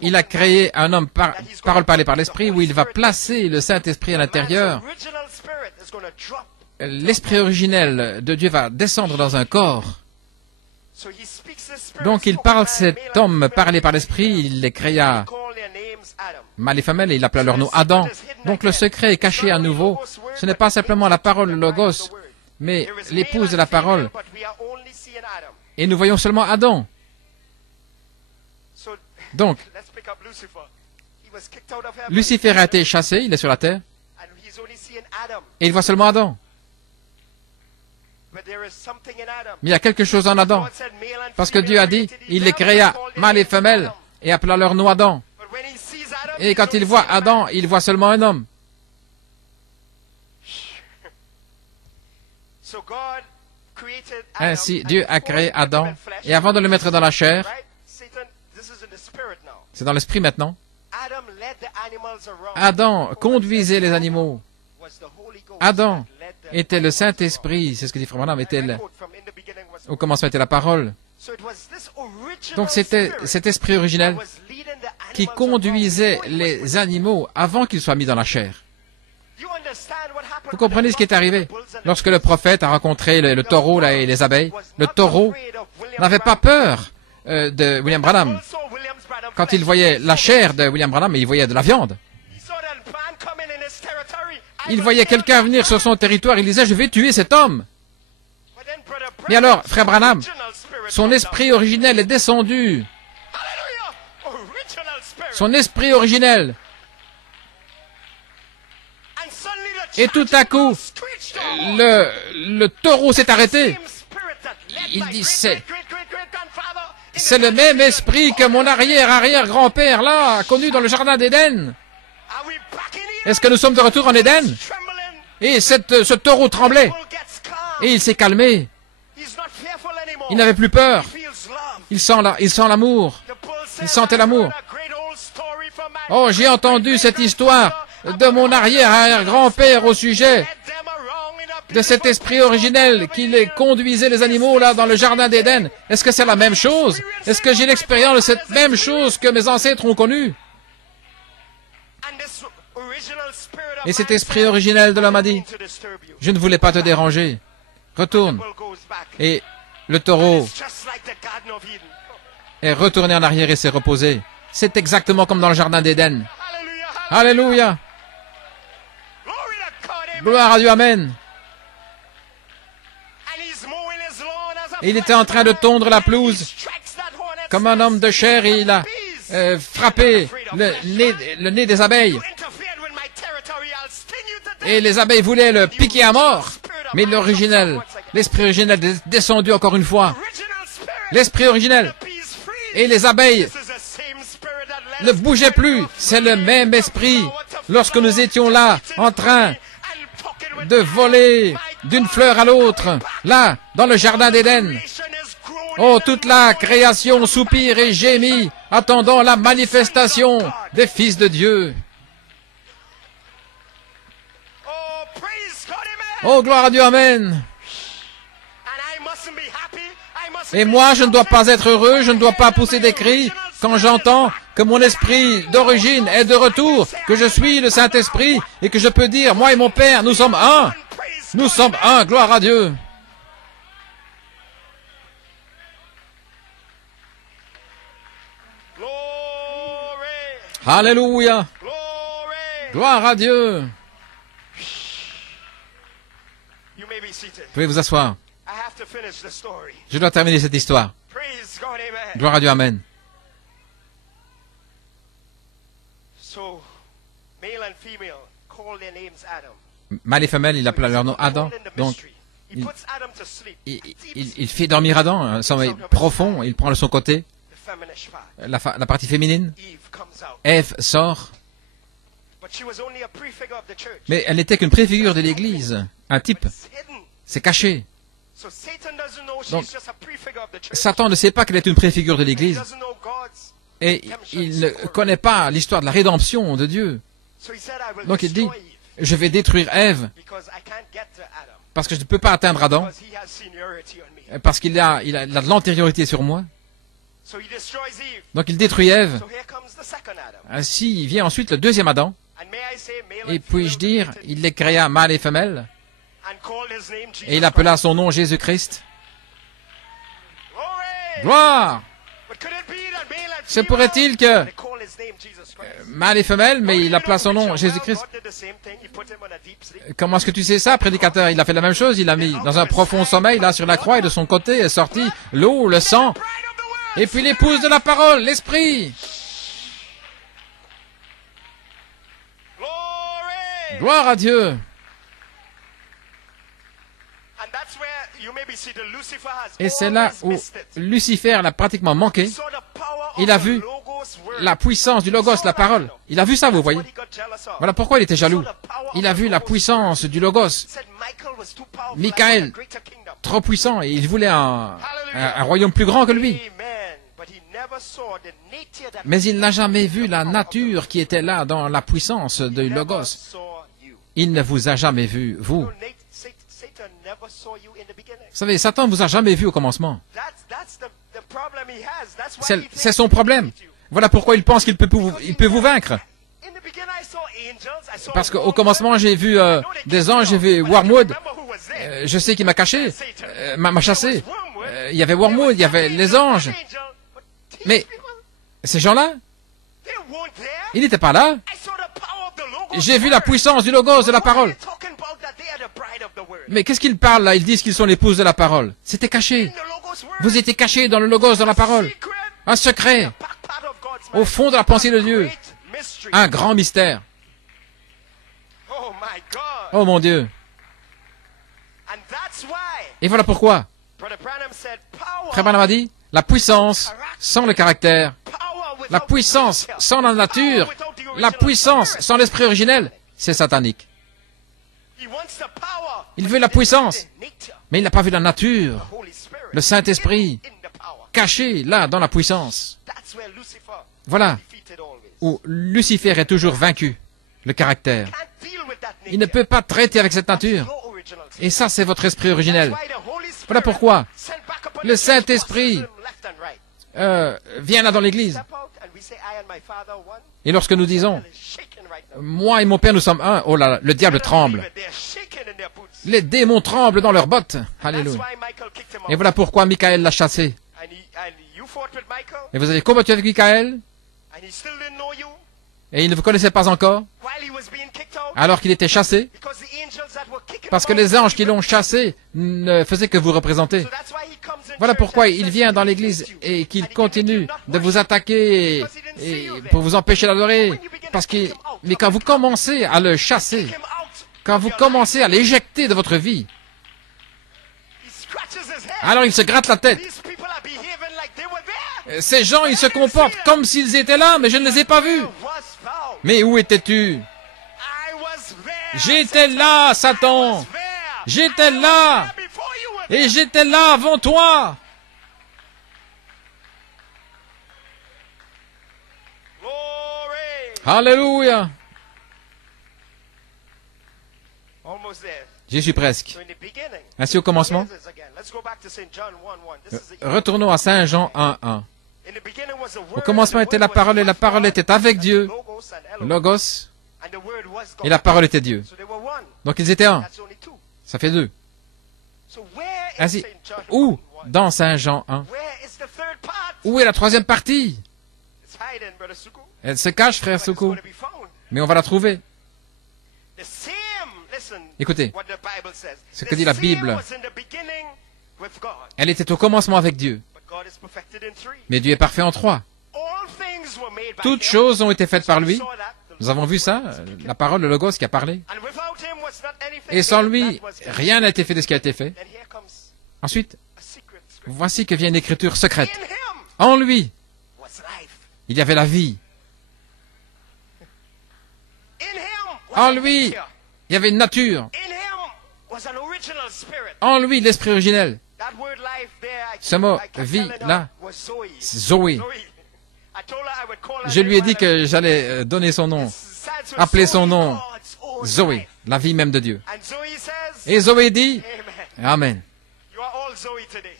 il a créé un homme parole parlée par l'Esprit où il va placer le Saint-Esprit à l'intérieur. L'Esprit originel de Dieu va descendre dans un corps. Donc il parle cet homme parlé par l'Esprit, il les créa mâles et femelles et il appela leur nom Adam. Donc le secret est caché à nouveau. Ce n'est pas simplement la parole, le Logos, mais l'épouse de la parole. Et nous voyons seulement Adam. Donc, Lucifer a été chassé, il est sur la terre, et il voit seulement Adam. Mais il y a quelque chose en Adam, parce que Dieu a dit, il les créa mâles et femelles, et appela leur nom Adam. Et quand il voit Adam, il voit seulement un homme. Ainsi, Dieu a créé Adam, et avant de le mettre dans la chair, c'est dans l'esprit maintenant, Adam conduisait les animaux. Adam était le Saint-Esprit, c'est ce que dit Frère Branham, au commencement était la parole. Donc c'était cet esprit originel qui conduisait les animaux avant qu'ils soient mis dans la chair. Vous comprenez ce qui est arrivé? Lorsque le prophète a rencontré le taureau là, et les abeilles, le taureau n'avait pas peur de William Branham. Quand il voyait la chair de William Branham, il voyait de la viande. Il voyait quelqu'un venir sur son territoire, il disait, je vais tuer cet homme. Mais alors, Frère Branham, son esprit originel est descendu. Son esprit originel. Et tout à coup, le taureau s'est arrêté. Il dit, c'est le même esprit que mon arrière-arrière-grand-père, là, a connu dans le jardin d'Éden. Est-ce que nous sommes de retour en Éden? Et ce taureau tremblait. Et il s'est calmé. Il n'avait plus peur. Il sent l'amour. Il sentait l'amour. Oh, j'ai entendu cette histoire de mon arrière-arrière-grand-père au sujet de cet esprit originel qui les conduisait les animaux là dans le jardin d'Éden. Est-ce que c'est la même chose? Est-ce que j'ai l'expérience de cette même chose que mes ancêtres ont connue? Et cet esprit originel de l'homme a dit, je ne voulais pas te déranger. Retourne. Et le taureau est retourné en arrière et s'est reposé. C'est exactement comme dans le jardin d'Éden. Alléluia. Gloire à Dieu, Amen. Et il était en train de tondre la pelouse comme un homme de chair et il a frappé le nez des abeilles. Et les abeilles voulaient le piquer à mort. Mais l'originel, l'esprit originel est descendu encore une fois. L'esprit originel. Et les abeilles ne bougeaient plus. C'est le même esprit. Lorsque nous étions là, en train de voler d'une fleur à l'autre, là, dans le jardin d'Éden. Oh, toute la création soupire et gémit, attendant la manifestation des fils de Dieu. Oh, gloire à Dieu, amen. Et moi, je ne dois pas être heureux, je ne dois pas pousser des cris quand j'entends que mon esprit d'origine est de retour, que je suis le Saint-Esprit et que je peux dire, moi et mon Père, nous sommes un. Nous sommes un, gloire à Dieu. Alléluia. Gloire à Dieu. Vous pouvez vous asseoir. Je dois terminer cette histoire. Gloire à Dieu, amen. Mâle et femelle, il appela leur nom Adam. Donc, il fait dormir Adam, un sommeil profond, il prend de son côté la partie féminine. Ève sort. Mais elle n'était qu'une préfigure de l'Église, un type. C'est caché. Donc, Satan ne sait pas qu'elle est une préfigure de l'Église. Et il ne connaît pas l'histoire de la rédemption de Dieu. Donc il dit, je vais détruire Ève, parce que je ne peux pas atteindre Adam, parce qu'il a de l'antériorité sur moi. Donc il détruit Ève. Ainsi vient ensuite le deuxième Adam. Et puis-je dire, il les créa mâle et femelle, et il appela son nom Jésus-Christ. Gloire! Se pourrait-il que mâle et femelle, mais il appela son nom Jésus-Christ? Comment est-ce que tu sais ça, prédicateur? Il a fait la même chose, il l'a mis dans un profond sommeil, là, sur la croix, et de son côté est sorti l'eau, le sang, et puis l'épouse de la parole, l'esprit. Gloire à Dieu. Et c'est là où Lucifer l'a pratiquement manqué. Il a vu la puissance du Logos, la parole. Il a vu ça, vous voyez. Voilà pourquoi il était jaloux. Il a vu la puissance du Logos. Michael, trop puissant, et il voulait un royaume plus grand que lui. Mais il n'a jamais vu la nature qui était là dans la puissance du Logos. Il ne vous a jamais vu, vous. Vous savez, Satan ne vous a jamais vu au commencement. C'est son problème. Voilà pourquoi il pense qu'il peut vous vaincre. Parce qu'au commencement, j'ai vu des anges, j'ai vu Wormwood. Je sais qu'il m'a caché, m'a chassé. Il y avait Wormwood, il y avait les anges. Mais ces gens-là, ils n'étaient pas là. J'ai vu la puissance du Logos, de la parole. Mais qu'est-ce qu'ils parlent là? Ils disent qu'ils sont l'épouse de la parole. C'était caché. Vous étiez caché dans le Logos, dans la parole. Un secret. Au fond de la pensée de Dieu. Un grand mystère. Oh mon Dieu. Et voilà pourquoi. Frère Branham a dit, la puissance sans le caractère. La puissance sans la nature. La puissance sans l'esprit originel. C'est satanique. Il veut la puissance, mais il n'a pas vu la nature, le Saint-Esprit, caché là dans la puissance. Voilà où Lucifer est toujours vaincu, le caractère. Il ne peut pas traiter avec cette nature. Et ça, c'est votre esprit originel. Voilà pourquoi le Saint-Esprit vient là dans l'Église. Et lorsque nous disons, moi et mon Père, nous sommes un, oh là là, le diable tremble. Les démons tremblent dans leurs bottes. Alléluia. Et voilà pourquoi Michael l'a chassé. Et vous avez combattu avec Michael, et il ne vous connaissait pas encore, alors qu'il était chassé, parce que les anges qui l'ont chassé ne faisaient que vous représenter. Voilà pourquoi il vient dans l'église et qu'il continue de vous attaquer et pour vous empêcher d'adorer. Mais quand vous commencez à le chasser, quand vous commencez à l'éjecter de votre vie, alors il se gratte la tête. Ces gens, ils se comportent comme s'ils étaient là, mais je ne les ai pas vus. Mais où étais-tu? J'étais là, Satan. J'étais là. Et j'étais là avant toi. Alléluia. J'y suis presque. Ainsi au commencement. Retournons à Saint Jean 1:1. Au commencement était la parole et la parole était avec Dieu. Logos. Et la parole était Dieu. Donc ils étaient un. Ça fait deux. Ainsi, où dans Saint Jean 1? Où est la troisième partie? Elle se cache, frère Soukou. Mais on va la trouver. Écoutez, ce que dit la Bible. Elle était au commencement avec Dieu. Mais Dieu est parfait en trois. Toutes choses ont été faites par lui. Nous avons vu ça, la parole, le Logos qui a parlé. Et sans lui, rien n'a été fait de ce qui a été fait. Ensuite, voici que vient une écriture secrète. En lui, il y avait la vie. En lui, il y avait une nature. En lui, l'esprit originel. Ce mot, vie, là, Zoé. Je lui ai dit que j'allais donner son nom, appeler son nom Zoé, la vie même de Dieu. Et Zoé dit, Amen.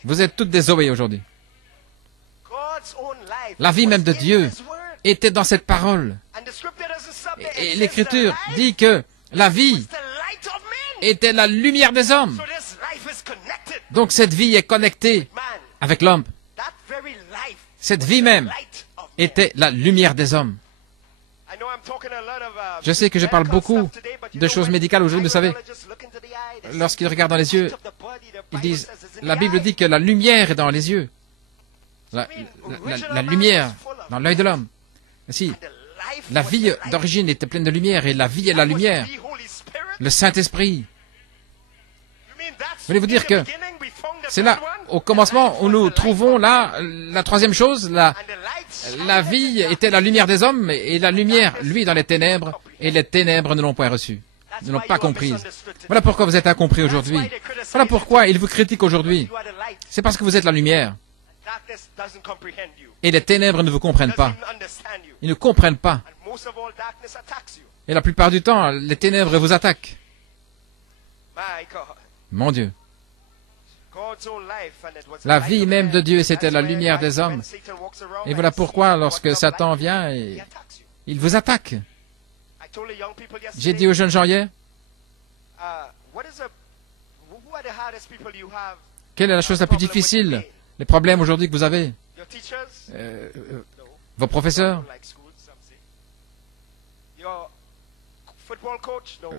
Vous êtes toutes des Zoé aujourd'hui. La vie même de Dieu était dans cette parole. Et l'Écriture dit que la vie était la lumière des hommes. Donc cette vie est connectée avec l'homme. Cette vie même était la lumière des hommes. Je sais que je parle beaucoup de choses médicales aujourd'hui, vous savez. Lorsqu'ils regardent dans les yeux, ils disent, la Bible dit que la lumière est dans les yeux. La lumière dans l'œil de l'homme. Ainsi, la vie d'origine était pleine de lumière et la vie est la lumière. Le Saint-Esprit. Voulez-vous dire que c'est là, au commencement, où nous trouvons là, la troisième chose, la vie était la lumière des hommes et la lumière, lui, dans les ténèbres, et les ténèbres ne l'ont point reçue, ne l'ont pas comprise. Voilà pourquoi vous êtes incompris aujourd'hui. Voilà pourquoi ils vous critiquent aujourd'hui. C'est parce que vous êtes la lumière. Et les ténèbres ne vous comprennent pas. Ils ne comprennent pas. Et la plupart du temps, les ténèbres vous attaquent. Mon Dieu. La vie même de Dieu, c'était la lumière des hommes. Et voilà pourquoi, lorsque Satan vient, il vous attaque. J'ai dit aux jeunes gens hier, quelle est la chose la plus difficile, les problèmes aujourd'hui que vous avez? Vos professeurs?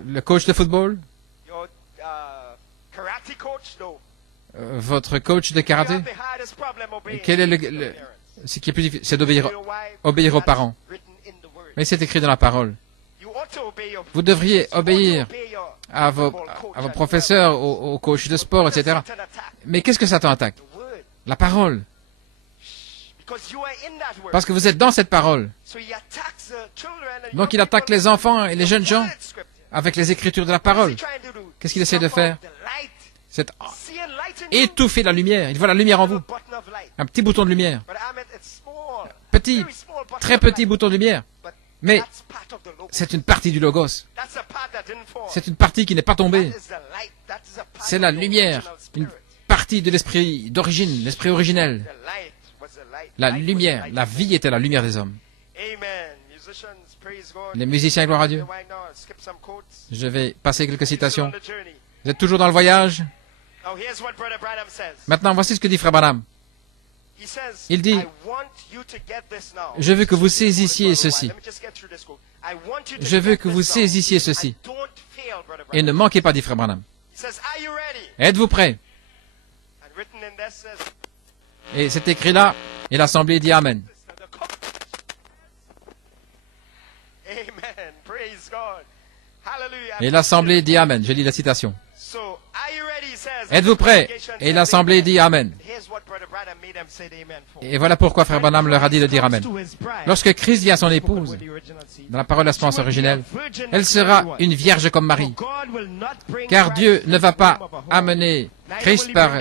Le coach de football? Votre coach de karaté? Quel est ce qui est plus difficile? C'est d'obéir aux parents. Mais c'est écrit dans la parole. Vous devriez obéir à vos professeurs, aux coachs de sport, etc. Mais qu'est-ce que Satan attaque? La parole. Parce que vous êtes dans cette parole. Donc il attaque les enfants et les jeunes gens avec les écritures de la parole. Qu'est-ce qu'il essaie de faire? C'est étouffer la lumière. Il voit la lumière en vous. Un petit bouton de lumière. Petit, très petit bouton de lumière. Mais c'est une partie du Logos. C'est une partie qui n'est pas tombée. C'est la lumière. Une partie de l'esprit d'origine, l'esprit originel. La lumière, la vie était la lumière des hommes. Les musiciens, gloire à Dieu. Je vais passer quelques citations. Vous êtes toujours dans le voyage? Maintenant, voici ce que dit Frère Branham. Il dit, je veux que vous saisissiez ceci. Je veux que vous saisissiez ceci. Et ne manquez pas, dit Frère Branham. Êtes-vous prêts? Et c'est écrit là, et l'Assemblée dit Amen. Et l'Assemblée dit Amen. Je lis la citation. Êtes-vous prêts? Et l'assemblée dit Amen. Et voilà pourquoi Frère Branham leur a dit de dire Amen. Lorsque Christ vient à son épouse, dans la parole de la semence originelle, elle sera une vierge comme Marie. Car Dieu ne va pas amener Christ par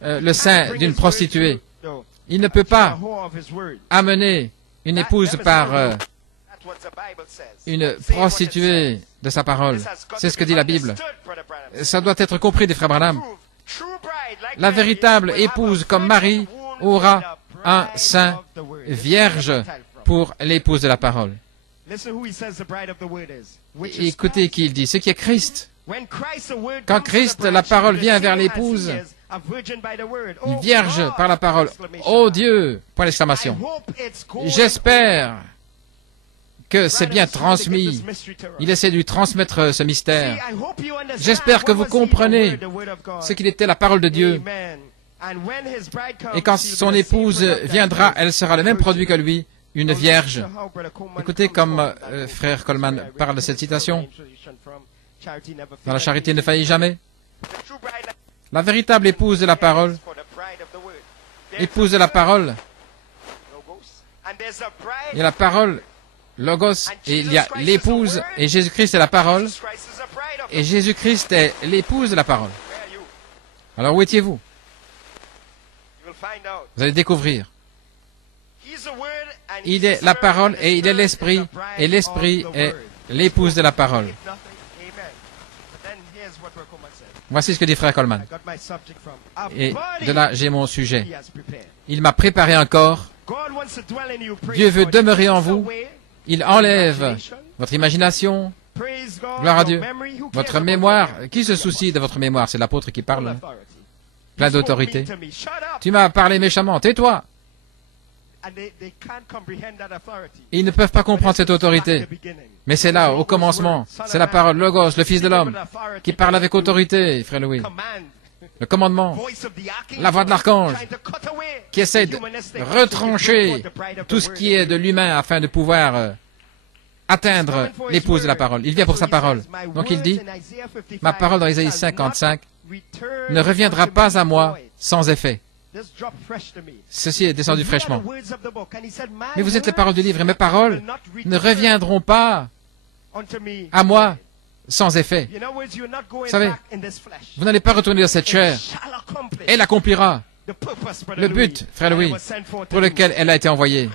le sein d'une prostituée. Il ne peut pas amener une épouse par une prostituée de sa parole. C'est ce que dit la Bible. Ça doit être compris des frères Branham. La véritable épouse comme Marie aura un sein vierge pour l'épouse de la parole. Écoutez qui il dit, ce qui est Christ. Quand Christ, la parole vient vers l'épouse, une vierge par la parole. Oh Dieu! Point d'exclamation. J'espère que c'est bien transmis. Il essaie de lui transmettre ce mystère. J'espère que vous comprenez ce qu'il était la parole de Dieu. Et quand son épouse viendra, elle sera le même produit que lui, une vierge. Écoutez comme frère Coleman parle de cette citation. Dans la charité ne faillit jamais. La véritable épouse de la parole, épouse de la parole, il y a la parole, Logos, et il y a l'épouse, et Jésus-Christ est la parole, et Jésus-Christ est l'épouse de la parole. Alors où étiez-vous? Vous allez découvrir. Il est la parole et il est l'esprit est l'épouse de la parole. Voici ce que dit frère Coleman. Et de là, j'ai mon sujet. Il m'a préparé un corps. Dieu veut demeurer en vous. Il enlève votre imagination. Gloire à Dieu. Votre mémoire. Qui se soucie de votre mémoire? C'est l'apôtre qui parle. Plein d'autorité. Tu m'as parlé méchamment. Tais-toi. Ils ne peuvent pas comprendre cette autorité. Mais c'est là, au commencement. C'est la parole, Logos, le Fils de l'homme, qui parle avec autorité, frère Louis. Le commandement, la voix de l'archange, qui essaie de retrancher tout ce qui est de l'humain afin de pouvoir atteindre l'épouse de la parole. Il vient pour sa parole. Donc il dit, ma parole dans Isaïe 55 ne reviendra pas à moi sans effet. Ceci est descendu fraîchement. Mais vous êtes les paroles du livre, et mes paroles ne reviendront pas à moi sans effet. Vous savez, vous n'allez pas retourner dans cette chair. Elle accomplira le but, frère Louis, pour lequel elle a été envoyée.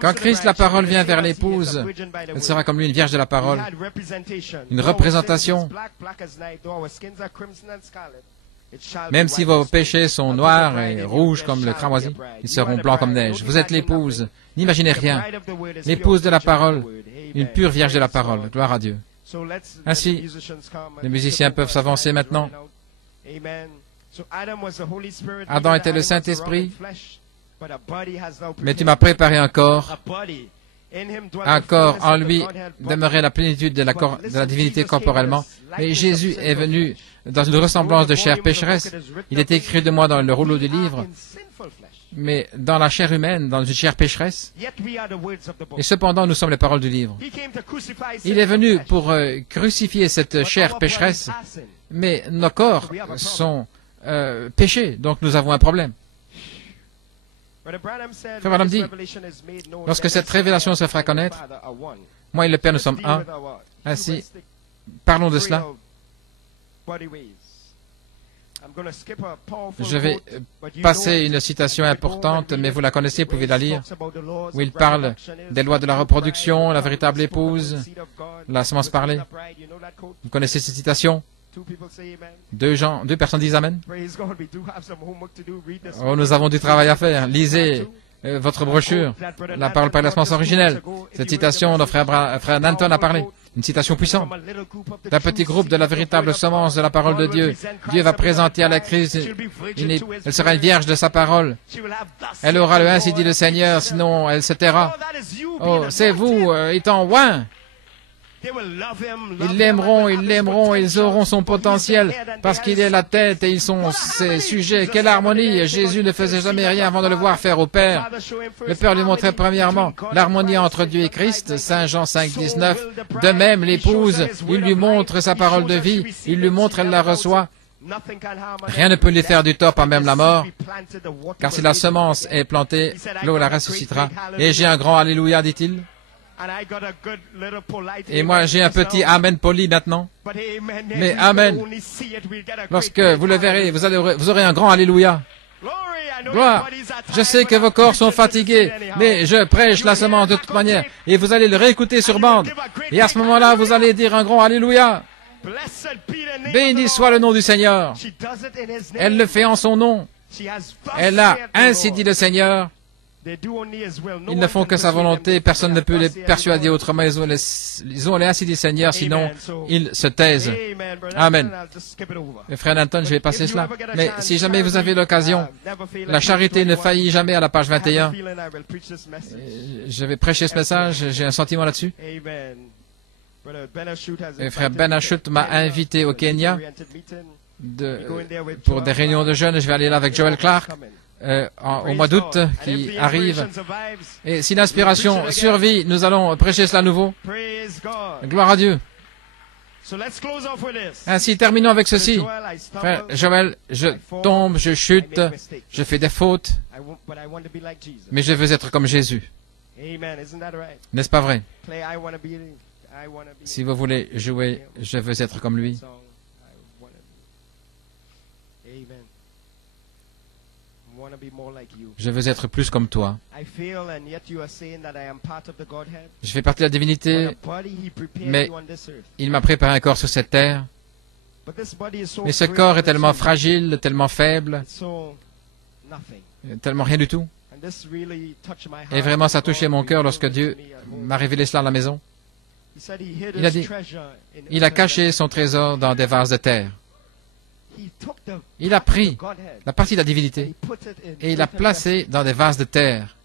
Quand Christ, la parole, vient vers l'épouse, elle sera comme lui, une vierge de la parole, une représentation. Même si vos péchés sont noirs et rouges comme le cramoisi, ils seront blancs comme neige. Vous êtes l'épouse. N'imaginez rien. L'épouse de la parole, une pure vierge de la parole. Gloire à Dieu. Ainsi, les musiciens peuvent s'avancer maintenant. Adam était le Saint-Esprit, mais tu m'as préparé un corps en lui demeurait la plénitude de la divinité corporellement. Et Jésus est venu dans une ressemblance de chair pécheresse. Il est écrit de moi dans le rouleau du livre, mais dans la chair humaine, dans une chair pécheresse. Et cependant, nous sommes les paroles du livre. Il est venu pour crucifier cette chair pécheresse, mais nos corps sont péchés, donc nous avons un problème. Frère Branham dit, lorsque cette révélation se fera connaître, moi et le Père, nous sommes un. Ainsi, parlons de cela. Je vais passer une citation importante, mais vous la connaissez, vous pouvez la lire, où il parle des lois de la reproduction, la véritable épouse, la semence parlée. Vous connaissez cette citation? Deux personnes disent Amen. Oh, nous avons du travail à faire. Lisez votre brochure, la parole par la semence originelle. Cette citation dont frère Nanton a parlé. Une citation puissante. D'un petit groupe de la véritable semence de la parole de Dieu. Dieu va présenter à la crise, elle sera une vierge de sa parole. Elle aura le ainsi dit le Seigneur, sinon elle se taira. Oh, c'est vous, étant oint. Ils l'aimeront, ils auront son potentiel, parce qu'il est la tête et ils sont ses sujets. Quelle harmonie! Jésus ne faisait jamais rien avant de le voir faire au Père. Le Père lui montrait premièrement l'harmonie entre Dieu et Christ, Saint Jean 5, 19. De même, l'épouse, il lui montre sa parole de vie, il lui montre, elle la reçoit. Rien ne peut lui faire du tort, pas même la mort, car si la semence est plantée, l'eau la ressuscitera. Et j'ai un grand Alléluia, dit-il. Et moi, j'ai un petit Amen poli maintenant. Mais Amen, lorsque vous le verrez, vous aurez un grand Alléluia. Gloire. Je sais que vos corps sont fatigués, mais je prêche la semence de toute manière. Et vous allez le réécouter sur bande. Et à ce moment-là, vous allez dire un grand Alléluia. Béni soit le nom du Seigneur. Elle le fait en son nom. Elle a ainsi dit le Seigneur. Ils ne font que sa volonté, personne ne peut les persuader autrement. Ils ont les ainsi dit Seigneur, sinon ils se taisent. Amen. Frère Nanton, je vais passer cela. Mais si jamais vous avez l'occasion, la charité ne faillit jamais à la page 21. Je vais prêcher ce message, j'ai un sentiment là-dessus. Et frère Ben Ashut m'a invité au Kenya pour des réunions de jeunes. Je vais aller là avec Joel Clark. Au mois d'août qui arrive. Et si l'inspiration survit, nous allons prêcher cela à nouveau. Gloire à Dieu. Ainsi, terminons avec ceci. Frère Joël, je tombe, je chute, je fais des fautes, mais je veux être comme Jésus. N'est-ce pas vrai? Si vous voulez jouer, je veux être comme lui. Je veux être plus comme toi. Je fais partie de la divinité, mais il m'a préparé un corps sur cette terre. Mais ce corps est tellement fragile, tellement faible, tellement rien du tout. Et vraiment, ça a touché mon cœur lorsque Dieu m'a révélé cela à la maison. Il a dit, il a caché son trésor dans des vases de terre. Il a pris la partie de la divinité et il l'a placée dans des vases de terre.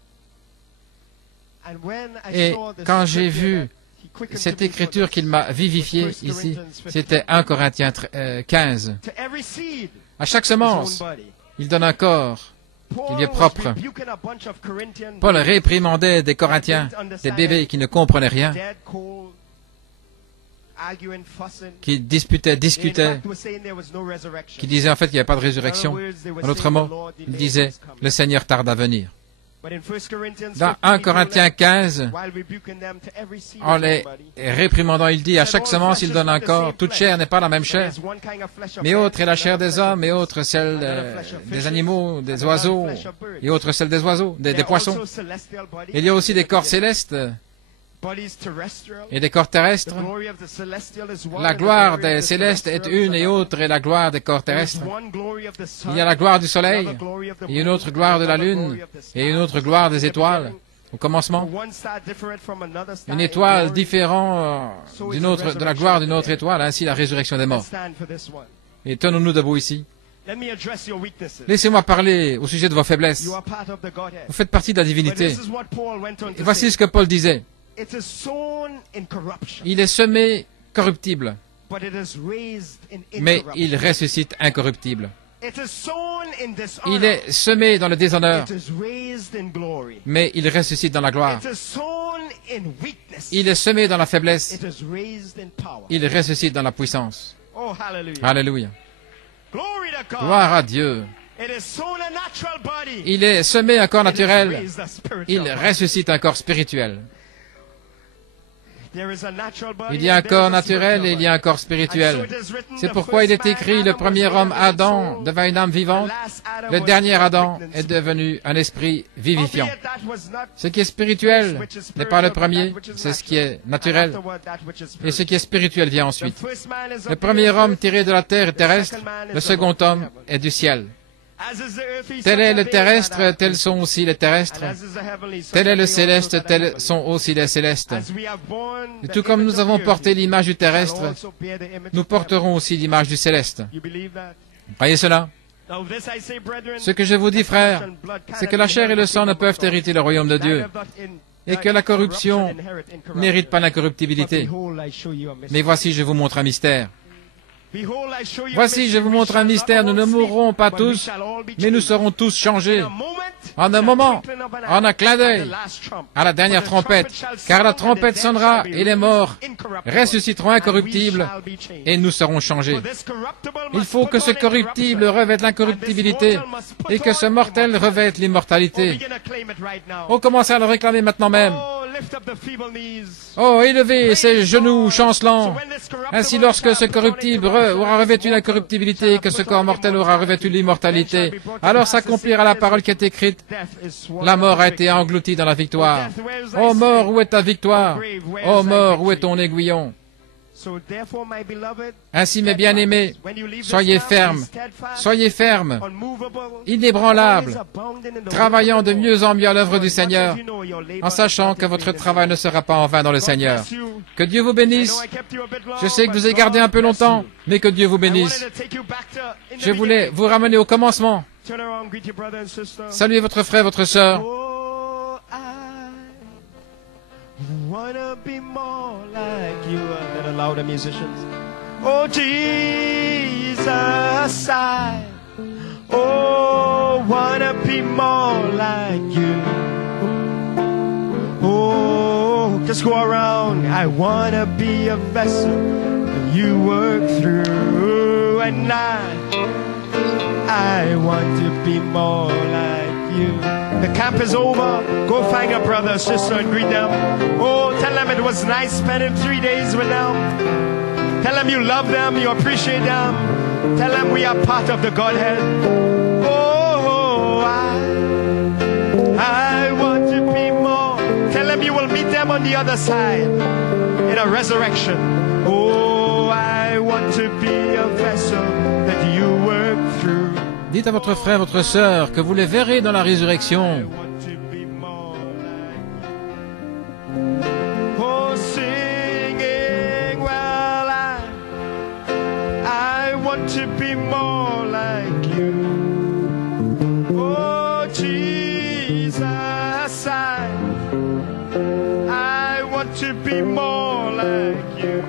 Et quand j'ai vu cette écriture qu'il m'a vivifiée ici, c'était 1 Corinthiens 15. À chaque semence, il donne un corps qui lui est propre. Paul réprimandait des Corinthiens, des bébés qui ne comprenaient rien, qui discutaient, qui disaient en fait qu'il n'y avait pas de résurrection. En autre mot, il disait, le Seigneur tarde à venir. Dans 1 Corinthiens 15, en les réprimandant, il dit, à chaque semence, il donne un corps. Toute chair n'est pas la même chair. Mais autre est la chair des hommes, et autre celle des animaux, des oiseaux, et autre celle des oiseaux, des poissons. Il y a aussi des corps célestes et des corps terrestres. La gloire des célestes est une et autre est la gloire des corps terrestres. Il y a la gloire du soleil, et une autre gloire de la lune, et une autre gloire des étoiles. Au commencement, une étoile différente de la gloire d'une autre étoile, ainsi la résurrection des morts. Et tenons-nous debout ici. Laissez-moi parler au sujet de vos faiblesses. Vous faites partie de la divinité. Et voici ce que Paul disait. Il est semé corruptible, mais il ressuscite incorruptible. Il est semé dans le déshonneur, mais il ressuscite dans la gloire. Il est semé dans la faiblesse, il ressuscite dans la puissance. Alléluia. Gloire à Dieu. Il est semé un corps naturel, il ressuscite un corps spirituel. Il y a un corps naturel et il y a un corps spirituel. C'est pourquoi il est écrit, le premier homme, Adam, devint une âme vivante. Le dernier Adam est devenu un esprit vivifiant. Ce qui est spirituel n'est pas le premier, c'est ce qui est naturel. Et ce qui est spirituel vient ensuite. Le premier homme tiré de la terre est terrestre, le second homme est du ciel. Tel est le terrestre, tels sont aussi les terrestres. Tel est le céleste, tels sont aussi les célestes. Et tout comme nous avons porté l'image du terrestre, nous porterons aussi l'image du céleste. Croyez cela? Ce que je vous dis, frères, c'est que la chair et le sang ne peuvent hériter le royaume de Dieu. et que la corruption n'hérite pas l'incorruptibilité. Mais voici, je vous montre un mystère. Voici, je vous montre un mystère. Nous ne mourrons pas tous, mais nous serons tous changés. En un moment, en un clin d'œil, à la dernière trompette, car la trompette sonnera et les morts ressusciteront incorruptibles et nous serons changés. Il faut que ce corruptible revête l'incorruptibilité et que ce mortel revête l'immortalité. On commence à le réclamer maintenant même. Oh, élevez ces genoux chancelants. Ainsi, lorsque ce corruptible aura revêtu l'incorruptibilité et que ce corps mortel aura revêtu l'immortalité, alors s'accomplira la parole qui est écrite. La mort a été engloutie dans la victoire. Ô mort, où est ta victoire? Ô mort, où est ton aiguillon? Ainsi, mes bien-aimés, soyez fermes, inébranlables, travaillant de mieux en mieux à l'œuvre du Seigneur, en sachant que votre travail ne sera pas en vain dans le Seigneur. Que Dieu vous bénisse. Je sais que je vous ai gardé un peu longtemps, mais que Dieu vous bénisse. Je voulais vous ramener au commencement. Saluez votre frère, votre sœur. Wanna be more like you. Let allow the musicians. Oh Jesus, I wanna be more like you. Oh, just go around. I wanna be a vessel that you work through, and I want to be more like you. The camp is over. Go find your brother, sister, and greet them. Oh, tell them it was nice spending 3 days with them. Tell them you love them, you appreciate them. Tell them we are part of the Godhead. Oh, I want to be more. Tell them you will meet them on the other side in a resurrection. Oh, I want to be a vessel that you work through. Dites à votre frère, votre sœur, que vous les verrez dans la résurrection. Oh, singing, well, I want to be more like you. Oh, Jesus, I want to be more like you.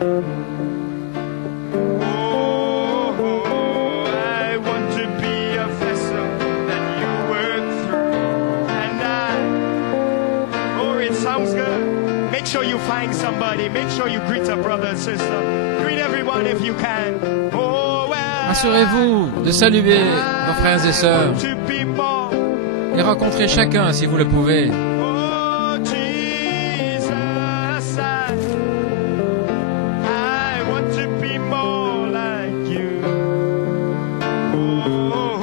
Make sure you find somebody. Make sure you greet a brother and sister. Greet everyone if you can. Oh, well, assurez-vous de saluer vos frères et sœurs et rencontrez chacun si vous le pouvez. Oh, Jesus, I want to be more like you. Oh,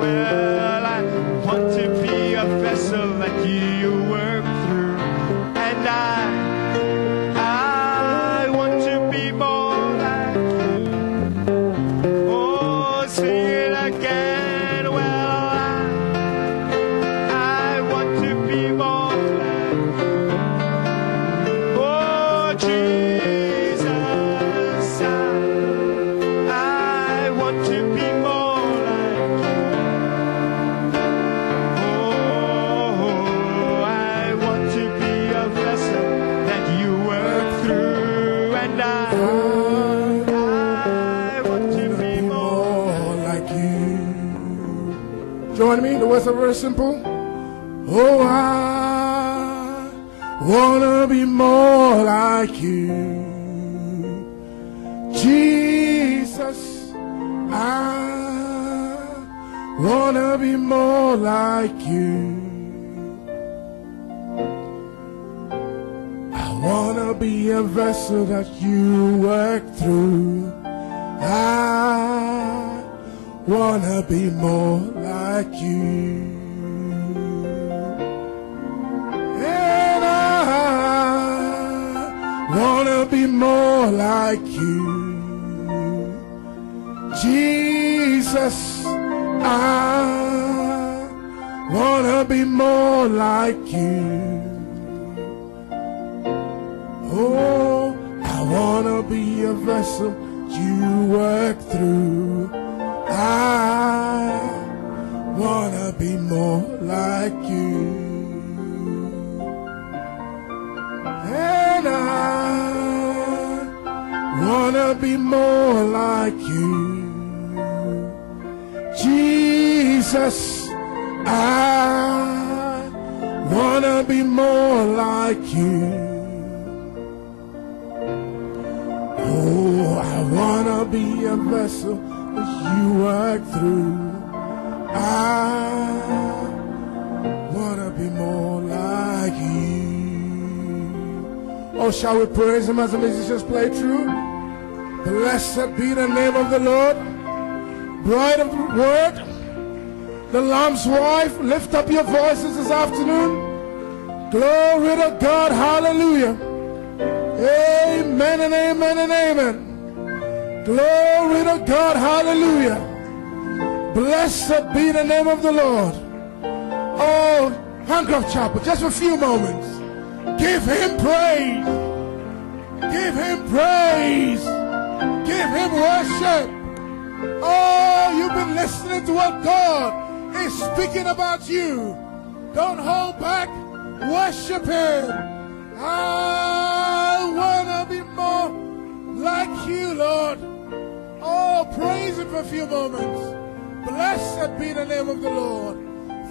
well, I want to be a vessel that you work through. And I want to be more like you. Oh, sing it again. Well, I want to be more like you. Oh, Jesus, I want to be more like you. Oh, I want to be a vessel that you work through, and I want to be more like you. Join me. The words are very simple. Oh, I wanna be more like you, Jesus. I wanna be more like you. I wanna be a vessel that you work through. I wanna be more like you. And I wanna be more like you, Jesus. I wanna be more like you. Oh, I wanna be a vessel you work through. I wanna be more like you. wanna be more like you. Jesus, I wanna be more like you. Oh, I wanna be a vessel that you work through. I wanna be more like you. Oh, shall we praise him as the musicians play through? Blessed be the name of the Lord. Bride of the word, the Lamb's wife, lift up your voices this afternoon. Glory to God, hallelujah. Amen and amen and amen. Glory to God, hallelujah. Blessed be the name of the Lord. Oh, Handcroft Chapel, just for a few moments. Give him praise. Give him praise. Give him worship. Oh, you've been listening to what God is speaking about you. Don't hold back. Worship him. I want to be more like you, Lord. Oh, praise him for a few moments. Blessed be the name of the Lord.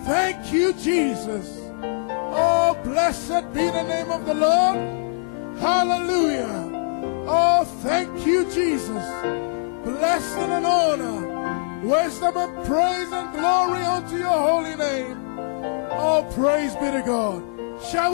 Thank you, Jesus. Oh, blessed be the name of the Lord. Hallelujah. Oh, thank you, Jesus. Blessing and honor, wisdom and praise and glory unto your holy name. Oh, praise be to God. Shall